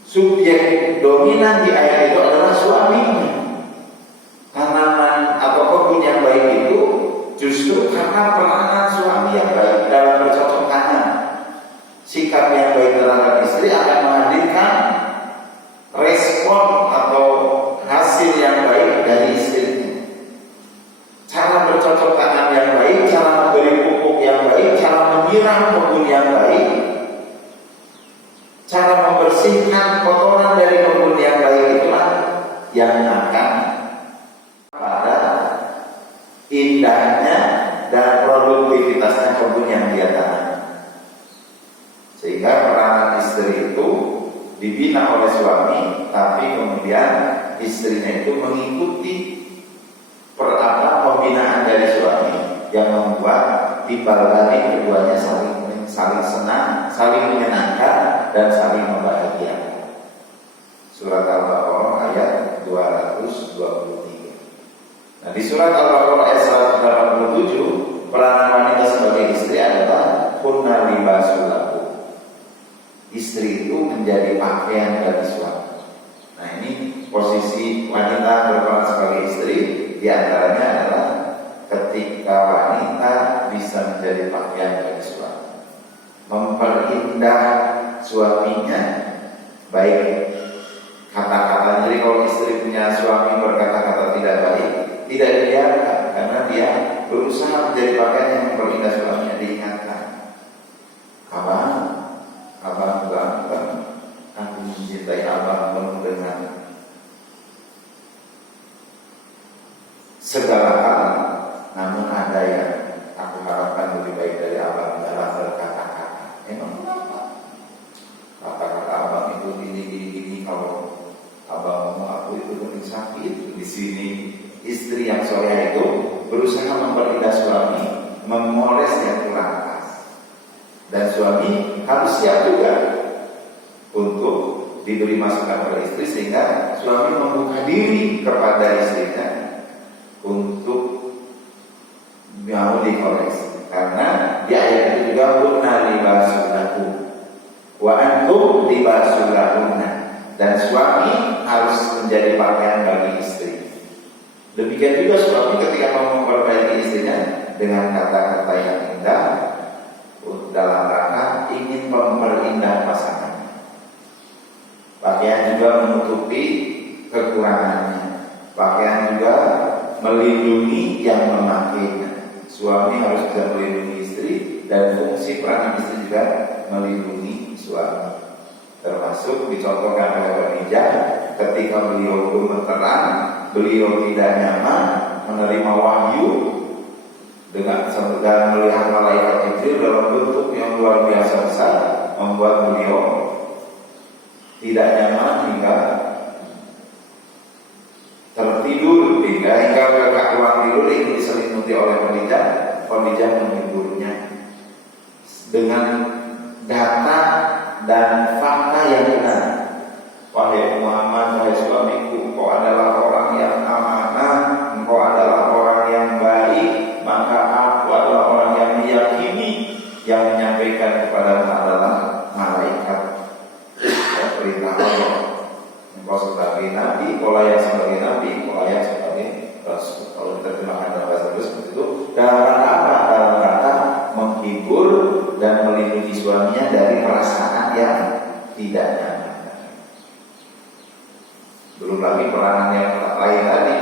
subjek dominan di ayat itu adalah suaminya. Tanaman atau kebun yang baik itu justru karena peranan suami yang baik dalam bercocok tanam. Sikap yang baik terhadap istri akan menghadirkan respon atau hasil yang baik dari istrinya. Cara bercocok tanam yang baik, cara memberi pupuk yang baik, cara menyiram kebun yang baik, cara membersihkan kotoran dari kebun yang baik, itulah yang akan pada indahnya dan produktivitasnya kebun yang dia tanam. Sehingga peranan istri itu dibina oleh suami, tapi kemudian istrinya itu mengikuti pembinaan dari suami yang membuat timbal balik keduanya saling senang, saling menyenangkan, dan saling membahagiakan. Surat Al-Baqarah ayat 223. Nah, di surat Al-Baqarah ayat 187, peranan wanita sebagai istri adalah kunna libasul lakum. Istri itu menjadi pakaian bagi suami. Nah, ini posisi wanita berperan sebagai istri, diantaranya adalah ketika wanita bisa menjadi pakaian bagi suami, memperindah suaminya, baik kata-kata. Jadi kalau istri punya suami berkata-kata tidak baik, tidak dibiarkan, karena dia berusaha menjadi pakaian yang memperindah suaminya. Diingatkan, abang ganteng, aku mencintai abang penuh dengan segala hal, namun ada yang aku harapkan lebih baik dari abang dalam berkata-kata. Emang kenapa? Kata-kata abang itu gini, kalau abang ngomong aku itu lebih sakit. Di sini istri yang soleh itu berusaha memperindah suami, memoles yang kurang pas, dan suami harus siap juga untuk diberi masukan oleh istri, sehingga suami membuka diri kepada istrinya untuk mau dikoreksi. Karena di ayat itu juga kunna libasul lakum wa antum libasul lahunna, dan suami harus menjadi pakaian bagi istri. Demikian juga suami ketika mau memperbaiki istrinya dengan kata-kata yang indah dalam rangka ingin memperindah pasangannya. Pakaian juga menutupi kekurangannya. Pakaian juga melindungi yang memakainya. Suami harus bisa melindungi istri, dan fungsi peranan istri juga melindungi suami. Termasuk dicontohkan oleh Khadijah ketika beliau gemeteran, beliau tidak nyaman menerima wahyu dengan melihat malaikat Jibril dalam bentuk yang luar biasa besar, membuat beliau tidak nyaman hingga tertidur, hingga ke ruang tidur ingin diselimuti oleh Khadijah. Khadijah menghiburnya dengan data dan fakta yang benar. Wahai Muhammad, wahai suamiku, engkau adalah orang yang amanah, engkau adalah orang yang baik, maka aku adalah orang yang meyakini yang menyampaikan kepada adalah malaikat. Perintah Allah. Engkau sebagai nabi, engkau layak sebagai nabi, engkau layak sebagai rasul. Kalau diterjemahkan dalam bahasa Inggris seperti itu, dalam rangka apa? Dalam rangka menghibur dan melindungi suaminya dari perasaan yang tidak nyaman. Belum lagi peranan yang lain tadi,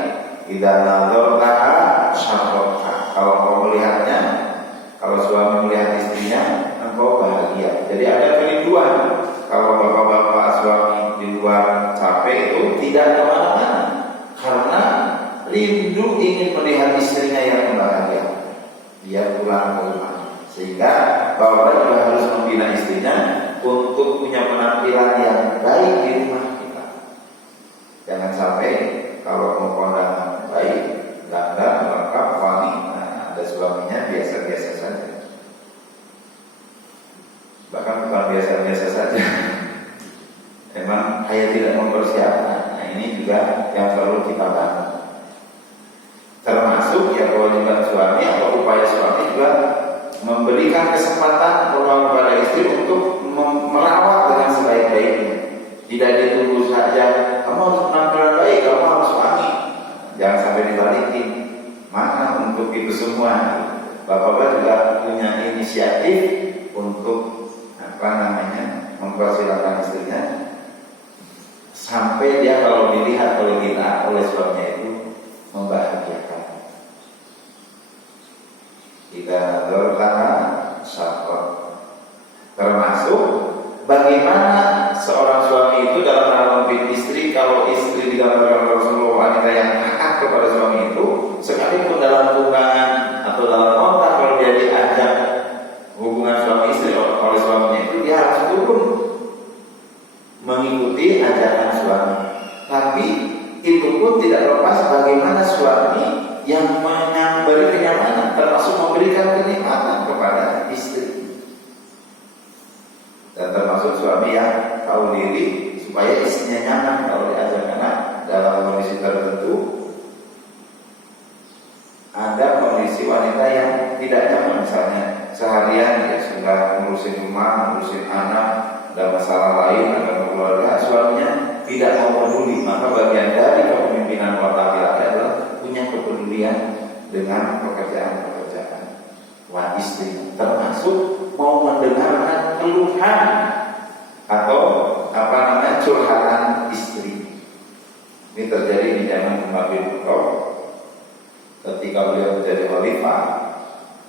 idza nadzartaha syarraka. Kalau kau melihatnya, kalau suami melihat istrinya, engkau bahagia. Jadi ada kerinduan. Kalau bapak-bapak suami di luar capek itu tidak kemana-mana, karena rindu ingin melihat istrinya yang bahagia. Dia pulang ke rumah, sehingga bapak juga harus membina istrinya untuk punya penampilan yang baik di rumah kita. Jangan sampai kalau mau kondangan baik, dandan lengkap, wangi, nah, ada suaminya biasa-biasa saja. Bahkan bukan biasa-biasa saja, memang kayak tidak mempersiapkan. Nah, ini juga yang perlu kita bangun. Termasuk ya kewajiban suami atau upaya suami juga memberikan kesempatan peluang kepada istri untuk merawat dengan sebaik-baiknya. Tidak ditunggu saja, kamu harus penampilan baik, kamu harus wangi. Jangan sampai dibalikin. Mana untuk itu semua? Bapak-bapak juga punya inisiatif untuk mempersilahkan istrinya, sampai dia kalau dilihat oleh kita, oleh suaminya itu membahagiakan. Kita berkata syafaq. Termasuk bagaimana seorang suami itu dalam merawat istri. Kalau istri di dalam oleh suaminya itu, dia harus turun mengikuti ajaran suami. Tapi itu pun tidak lepas bagaimana suami yang memberi kenyamanan, termasuk memberikan kenikmatan kepada istri. Dan termasuk suami yang tahu diri supaya istrinya nyaman kalau diajak. Karena dalam kondisi tertentu ada kondisi wanita yang tidak nyaman, misalnya seharian dia sudah ngurusin rumah, ngurusin anak, ada masalah lain, ada keluarga, suaminya tidak mau peduli. Maka bagian dari kepemimpinan laki-laki adalah punya kepedulian dengan pekerjaan-pekerjaan istri, termasuk mau mendengarkan keluhan atau curhatan istri. Ini terjadi di zaman Umar bin Khattab ketika beliau menjadi khalifah,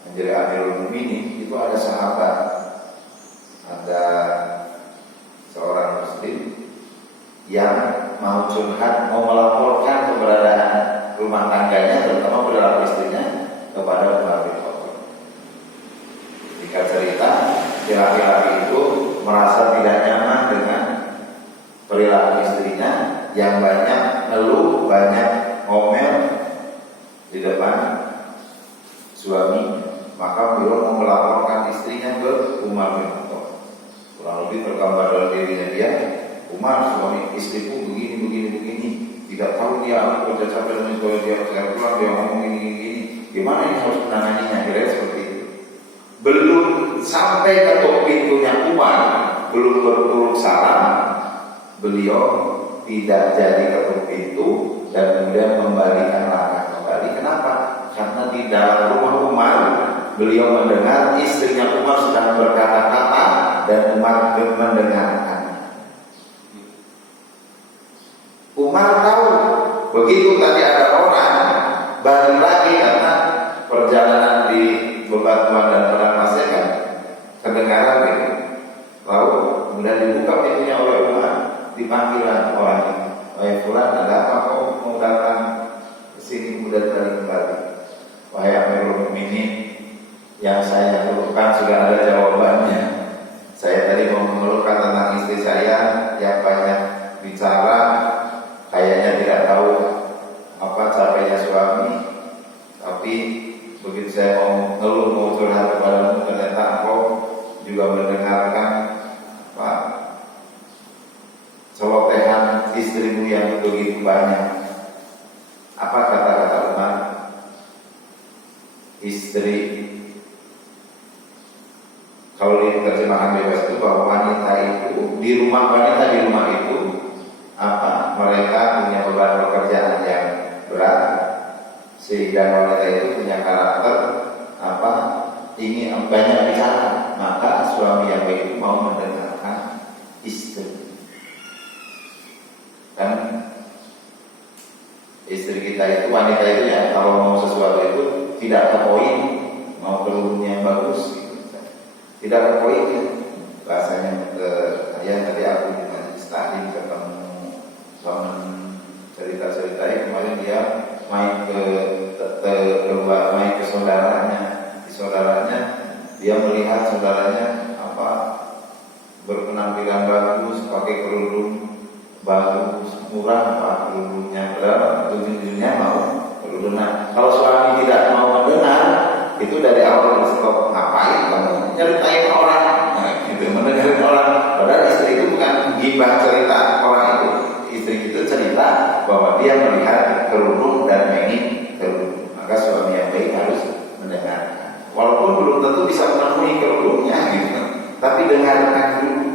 menjadi Amirul Mukminin. Itu ada sahabat, ada seorang muslim yang mau curhat, mau melaporkan keberadaan rumah tangganya, terutama perilaku istrinya, kepada Umar bin Khattab. Jika cerita, si laki-laki itu merasa tidak nyaman dengan perilaku istrinya yang banyak ngeluh, banyak ngomel di depan suami. Maka beliau mau melaporkan istrinya ke Umar bin Khattab. Kurang lebih tergambar dalam dirinya dia, Umar, suami istriku begini, tidak tahu dia aku kerja capek dan kalau dia saya pulang dia ngomong gini, gimana ini harus menanganinya? Kira-kira seperti itu. Belum sampai ketuk pintunya Umar, belum berpuruk salam, beliau tidak jadi ketuk pintu dan kemudian membalikan langkah kembali. Kenapa? Karena di dalam rumah Umar, beliau mendengar istrinya Umar sedang berkata-kata dan Umar mendengarkan. Umar tahu begitu tadi ada orang balik lagi karena perjalanan di bebatuan dan padang pasir kan kedengaran gitu. Lalu kemudian dibuka pintunya oleh Umar, dipanggilan orang itu. Wahai fulan, ada apa kau mau datang ke sini kemudian balik kembali? Wahai Amirul Mukminin, yang saya keluhkan sudah ada jawabannya. Saya tadi mau mengeluhkan tentang istri saya yang banyak bicara, kayaknya tidak tahu apa capeknya suami. Tapi begitu saya mau ngeluh, mau curhat kepadamu, ternyata engkau juga mendengarkan celotehan istrimu yang begitu banyak. Apa kata-kata Umar? Istri, kalau di terjemahan bebas itu bahwa wanita itu di rumah itu mereka punya beban pekerjaan yang berat, sehingga wanita itu punya karakter ingin banyak bicara. Maka suami yang baik itu mau mendengarkan istri. Kan istri kita itu, wanita itu ya, kalau mau sesuatu itu tidak ke poin, mau keluarnya bagus gitu. Tidak ke poin ya. Bahasanya tadi aku di majelis taklim ketemu teman cerita-ceritanya kemarin dia main ke saudaranya. Di saudaranya dia melihat saudaranya berpenampilan bagus, pakai kerudung bagus, murah kerudungnya, padahal ujung-ujungnya mau kerudung. Nah, kalau suami tidak mau mendengar, itu dari awal stop. Ngapain kamu nyeritain orang? Mendengarin orang. Padahal istri itu bukan gibah cerita orang itu. Istri itu cerita bahwa dia melihat kerudung dan ingin kerudung. Maka suami yang baik harus mendengarkan. Walaupun belum tentu bisa menemui kerudungnya gitu. Tapi dengarkan dulu.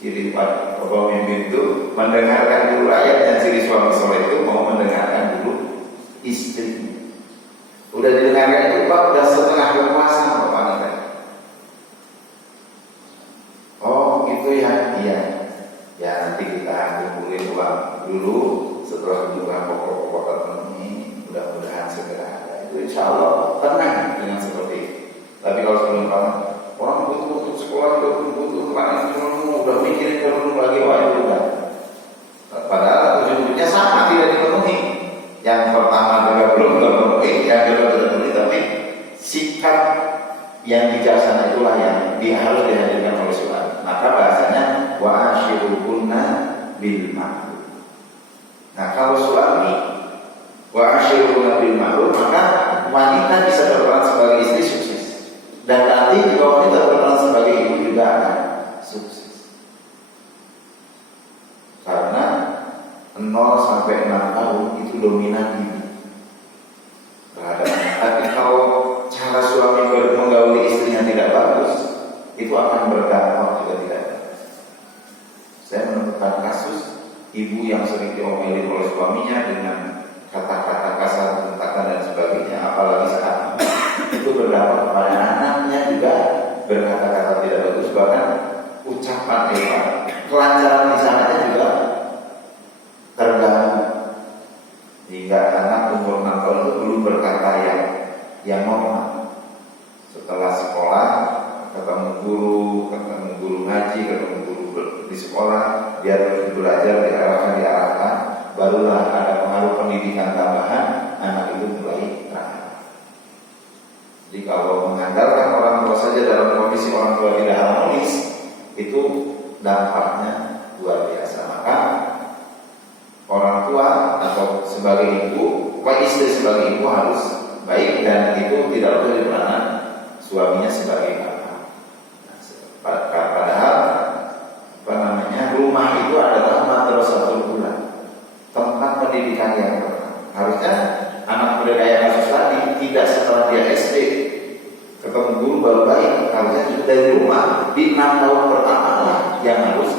Ciri pemimpin itu mendengarkan dulu ayatnya. Ciri suami soleh itu mau mendengarkan dulu istri. Udah didengarkan itu Pak, udah setengah kekuasaan Bapak Nita. Oh gitu ya, iya. Ya nanti kita kumpulin uang dulu. Setelah kebutuhan pokok-pokok terpenuhi, mudah-mudahan segera ada. Itu insya Allah tenang dengan seperti itu. Tapi kalau sebelum orang butuh sekolah, butuh udah mikirin kerudung lagi, wah itu udah. Padahal ujung-ujungnya sama, tidak dipenuhi. Yang pertama juga belum terpenuhi, yang kedua tidak terpenuhi, tapi sikap yang bijaksana itulah yang dia harus dihadirkan oleh suami. Maka bahasanya wa ashiruhunna bil ma'ruf. Nah, kalau suami wa ashiruhunna bil ma'ruf, maka wanita bisa berperan sebagai istri sukses. Dan nanti juga wanita berperan sebagai ibu juga akan sukses. Karena 0 sampai 6 tahun itu dominan ibu terhadap anak. Tapi kalau cara suami menggauli istrinya tidak bagus, itu akan berdampak juga tidak bagus. Saya menemukan kasus ibu yang sering diomelin oleh suaminya dengan kata-kata kasar, bentakan dan sebagainya, apalagi saat itu berdampak kepada anaknya juga berkata-kata tidak bagus, bahkan ucapan kelancaran lisannya juga terganggu hingga anak umur 6 tahun itu belum berkata yang normal. Setelah sekolah ketemu guru ngaji, ketemu guru di sekolah, dia terus belajar diarahkan, barulah ada pengaruh pendidikan tambahan, anak itu mulai terang. Jadi kalau mengandalkan orang tua saja dalam kondisi orang tua tidak harmonis, itu dampaknya luar biasa. Maka orang tua atau sebagai ibu, istri sebagai ibu harus baik, dan itu tidak perlu diperanan suaminya sebagai bapak. Padahal rumah itu adalah madrasatul ula, tempat pendidikan yang pertama. Harusnya anak muda kayak kasus tadi tidak setelah dia SD ketemu guru baru baik, harusnya juga dari rumah di 6 tahun pertama lah yang harus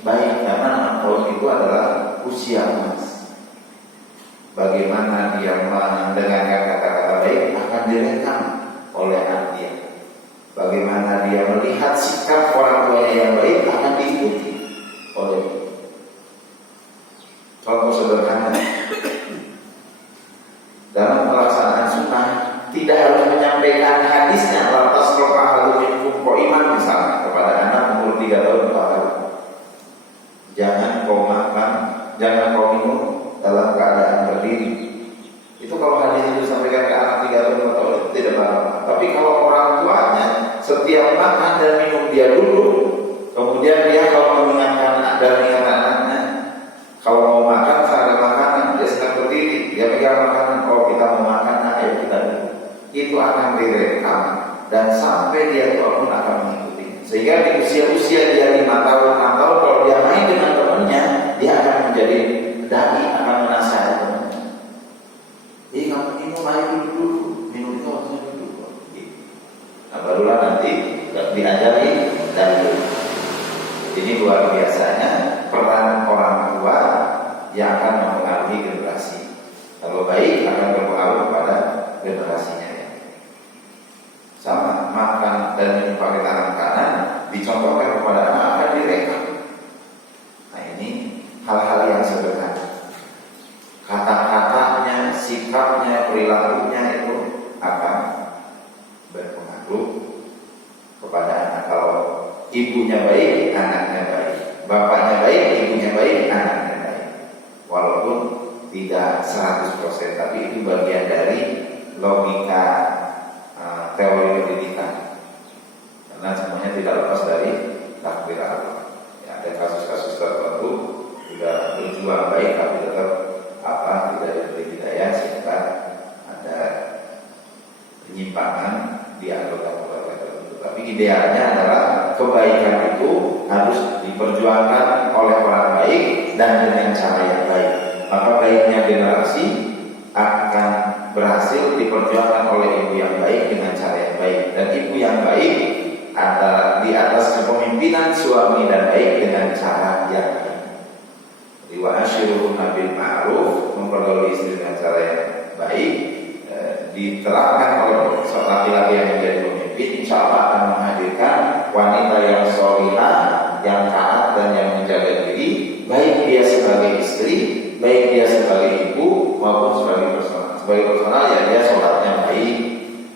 baik, karena 6 tahun itu adalah usia emas. Bagaimana dia mendengarkan kata-kata baik akan direkam oleh anak dia. Bagaimana dia melihat sikap orang tuanya yang baik akan diikuti oleh dia. Contoh sederhana, dalam pelaksanaan sunnah tidak harus menyampaikan hadisnya, lantas rokahalu minkum iman misalnya kepada anak umur 3 tahun 4 tahun. Jangan kau makan, jangan kau minum dalam keadaan berdiri. Itu kalau hadis itu disampaikan ke anak 3 tahun 4 tahun itu tidak apa-apa. Tapi kalau orang tuanya setiap makan dan minum dia duduk, kemudian dia kalau mengingatkan dan mengingatkan anaknya, kalau mau makan ada makanan, dia sedang berdiri, dia pegang makanan, oh kita mau makan, ayo kita duduk. Itu akan direkam dan sampai dia tua pun akan mengikuti. Sehingga di usia-usia dia 5 tahun, 6 tahun, kalau dia main dengan temannya, dia akan menjadi dai, akan menasihati temannya. Jadi kamu minum air dulu, minum itu harusnya dulu. Nah barulah nanti diajari dari dulu. Ini luar biasanya peran orang tua yang akan mempengaruhi generasi. Kalau baik akan berpengaruh kepada generasinya. Sama makan dan minum pakai tangan kanan dicontohkan kepada anak akan direkam. Nah ini hal-hal yang sederhana. Kata-katanya, sikapnya, perilakunya itu akan berpengaruh kepada anak. Kalau ibunya baik, anaknya baik. Bapaknya baik, ibunya baik, anaknya baik. Walaupun tidak 100%, tapi itu bagian dari logika teori pendidikan. Karena semuanya tidak lepas dari takdir Allah. Ya, ada kasus-kasus tertentu sudah berjuang baik, tapi tetap tidak diberi hidayah sehingga ada penyimpangan di anggota keluarga tertentu. Tapi idealnya adalah kebaikan itu harus diperjuangkan oleh orang baik dan dengan cara yang baik. Maka baiknya generasi akan berhasil diperjuangkan oleh ibu yang baik dengan cara yang baik. Dan ibu yang baik adalah di atas kepemimpinan suami dan baik dengan cara yang baik. Wa ashiruhunna bil ma'ruf, mempergauli istri dengan cara yang baik, diterapkan oleh seorang laki-laki yang menjadi pemimpin, insya Allah akan menghadirkan wanita yang sholihah, yang taat dan yang menjaga diri, baik dia sebagai istri, baik dia sebagai ibu maupun sebagai personal. Sebagai personal ya dia sholatnya baik,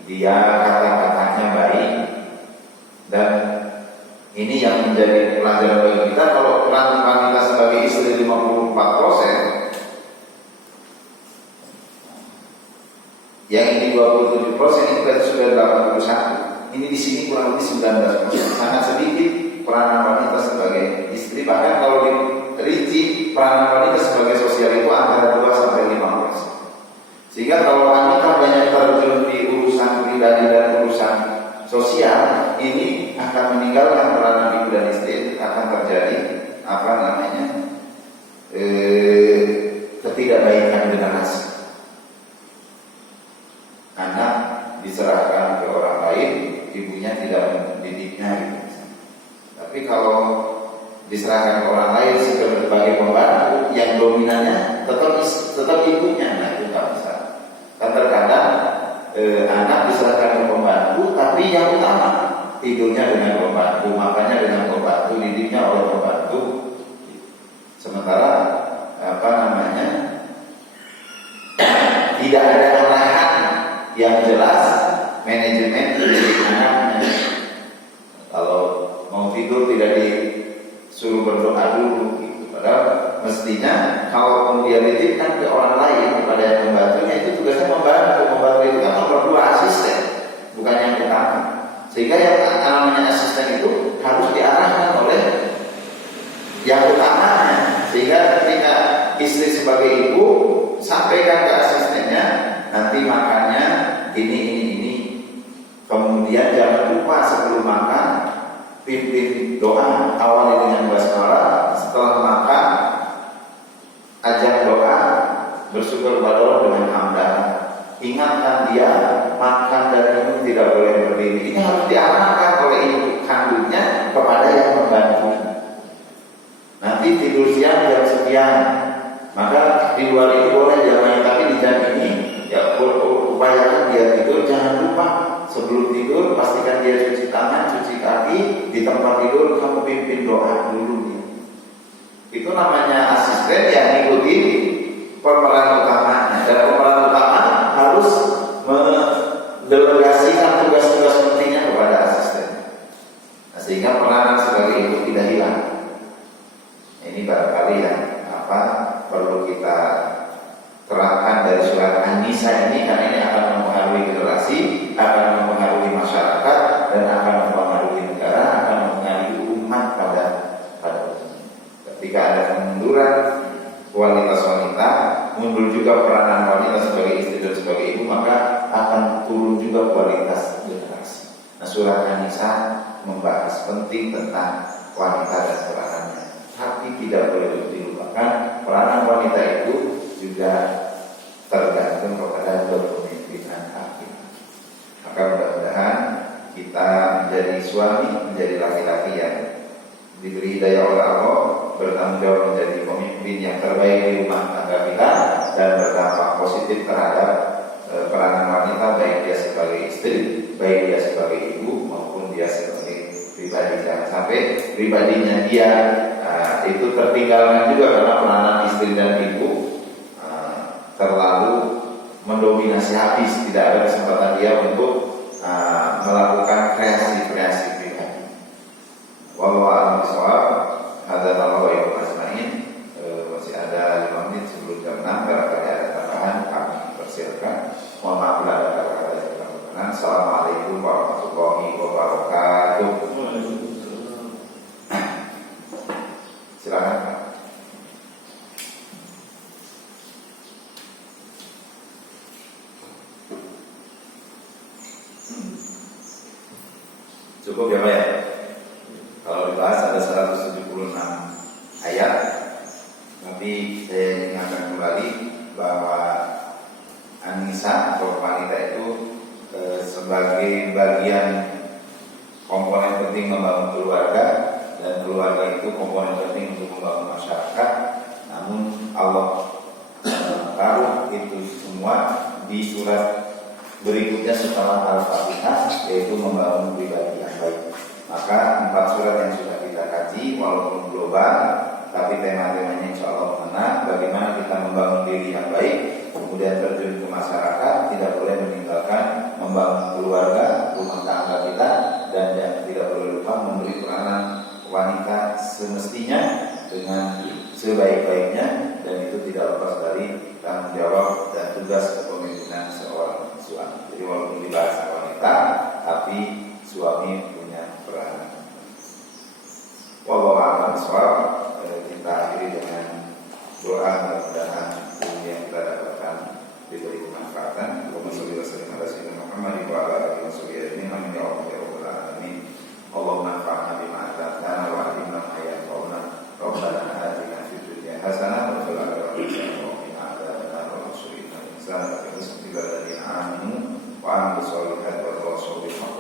dia kata-katanya baik, dan ini yang menjadi pelajaran bagi kita. Kalau peran wanita sebagai istri 54%, yang ini 27%, ini berarti sudah 81%. Ini di sini kurang lebih 19%. meninggalkan peranan ibu dan istri akan terjadi ketidakbaikan generasi. Anak diserahkan ke orang lain, ibunya tidak mendidiknya gitu. Tapi kalau diserahkan ke orang lain sebagai pembantu, yang dominannya tetap ibunya, nah itu nggak bisa. Dan terkadang anak diserahkan ke pembantu, tapi yang utama tidurnya dengan pembantu, makannya dengan pembantu, didiknya oleh pembantu. Sementara tidak ada arahan yang jelas manajemen dari anaknya. Kalau mau tidur tidak disuruh berdoa dulu gitu. Padahal mestinya kalau dia dititipkan ke orang lain kepada yang membantunya, itu tugasnya membantu itu kan nomor 2 asisten, bukan yang utama. Sehingga yang namanya asisten itu harus diarahkan oleh yang utamanya. Sehingga ketika istri sebagai ibu sampaikan ke asistennya, nanti makannya ini. Kemudian jangan lupa sebelum makan pimpin doa, awali dengan basmalah. Setelah makan ajak doa, bersyukur kepada Allah dengan hamdalah. Ingatkan dia makan dan minum tidak boleh berdiri. Ini harus diarahkan oleh ibu kandungnya kepada yang membantu. Nanti tidur siang jam sekian, maka di luar itu boleh jangan, tapi di jam ini ya upayakan dia tidur. Jangan lupa sebelum tidur pastikan dia cuci tangan, cuci kaki. Di tempat tidur kamu pimpin doa dulu. Itu namanya asisten yang mengikuti pemeran utamanya. Dan pemeran utama harus mendelegasikan tugas-tugas pentingnya kepada asisten. Nah, sehingga peranan sebagai ibu tidak hilang. Ini barangkali yang perlu kita terangkan dari surat An-Nisa ini, karena ini akan mempengaruhi generasi, akan mempengaruhi masyarakat, dan akan mempengaruhi negara, akan mempengaruhi umat pada ketika ada kemunduran kualitas wanita, mundur juga peranan wanita sebagai istri dan sebagai ibu, maka akan turun juga kualitas generasi. Nah, surat An-Nisa membahas penting tentang wanita dan peranannya. Tapi tidak boleh dilupakan, peranan wanita itu juga tergantung kepada kepemimpinan hakim. Maka mudah-mudahan kita menjadi suami, menjadi laki-laki yang diberi hidayah oleh Allah, bertanggung jawab menjadi pemimpin yang terbaik di rumah tangga kita, dan berdampak positif terhadap peranan wanita, baik dia sebagai istri, baik dia sebagai ibu, maupun dia sebagai pribadi. Jangan sampai pribadinya dia itu tertinggalkan juga karena peranan istri dan ibu terlalu mendominasi habis, tidak ada kesempatan dia untuk melakukan kreasi-kreasi pribadi. Wallahu a'lam bishawab. Hadzallahu wa iyyakum ajmain. Masih ada 5 menit sebelum jam 6, barangkali ada tambahan kami persilakan. Mohon maaf bila ada kata-kata yang kurang berkenan. Assalamualaikum warahmatullahi wabarakatuh. Silakan Pak. Cukup ya Pak ya? Kalau dibahas ada 176 ayat, tapi saya ingatkan kembali bahwa An-Nisa atau wanita itu sebagai bagian komponen penting membangun keluarga, dan keluarga itu komponen penting untuk membangun masyarakat. Namun Allah taruh itu semua di surat berikutnya setelah Al-Fatihah, yaitu membangun pribadi yang baik. Maka 4 surat yang sudah kita kaji walaupun global, tapi tema-temanya insya Allah mengenai bagaimana kita membangun diri yang baik, kemudian terjun ke masyarakat, tidak boleh meninggalkan membangun keluarga, rumah tangga kita, dan tidak boleh lupa memberi peranan wanita semestinya dengan sebaik-baiknya, dan itu tidak lepas dari tanggung jawab dan tugas kepemimpinan seorang suami. Jadi walaupun dibahas wanita, tapi suami punya peranan. Wallahu a'lam bishawab. Kita akhiri dengan doa, mudah-mudahan ilmu yang kita dapatkan diberi kemanfaatan. Allahumma sholli wa sallim ala sayyidina Muhammad wa ala alihi wa sahbihi ajma'in. Amin ya rabbal alamin. Allahumma Islam wa husnul ladina amanu wa amilu sholihat wa tawassaw bil haqq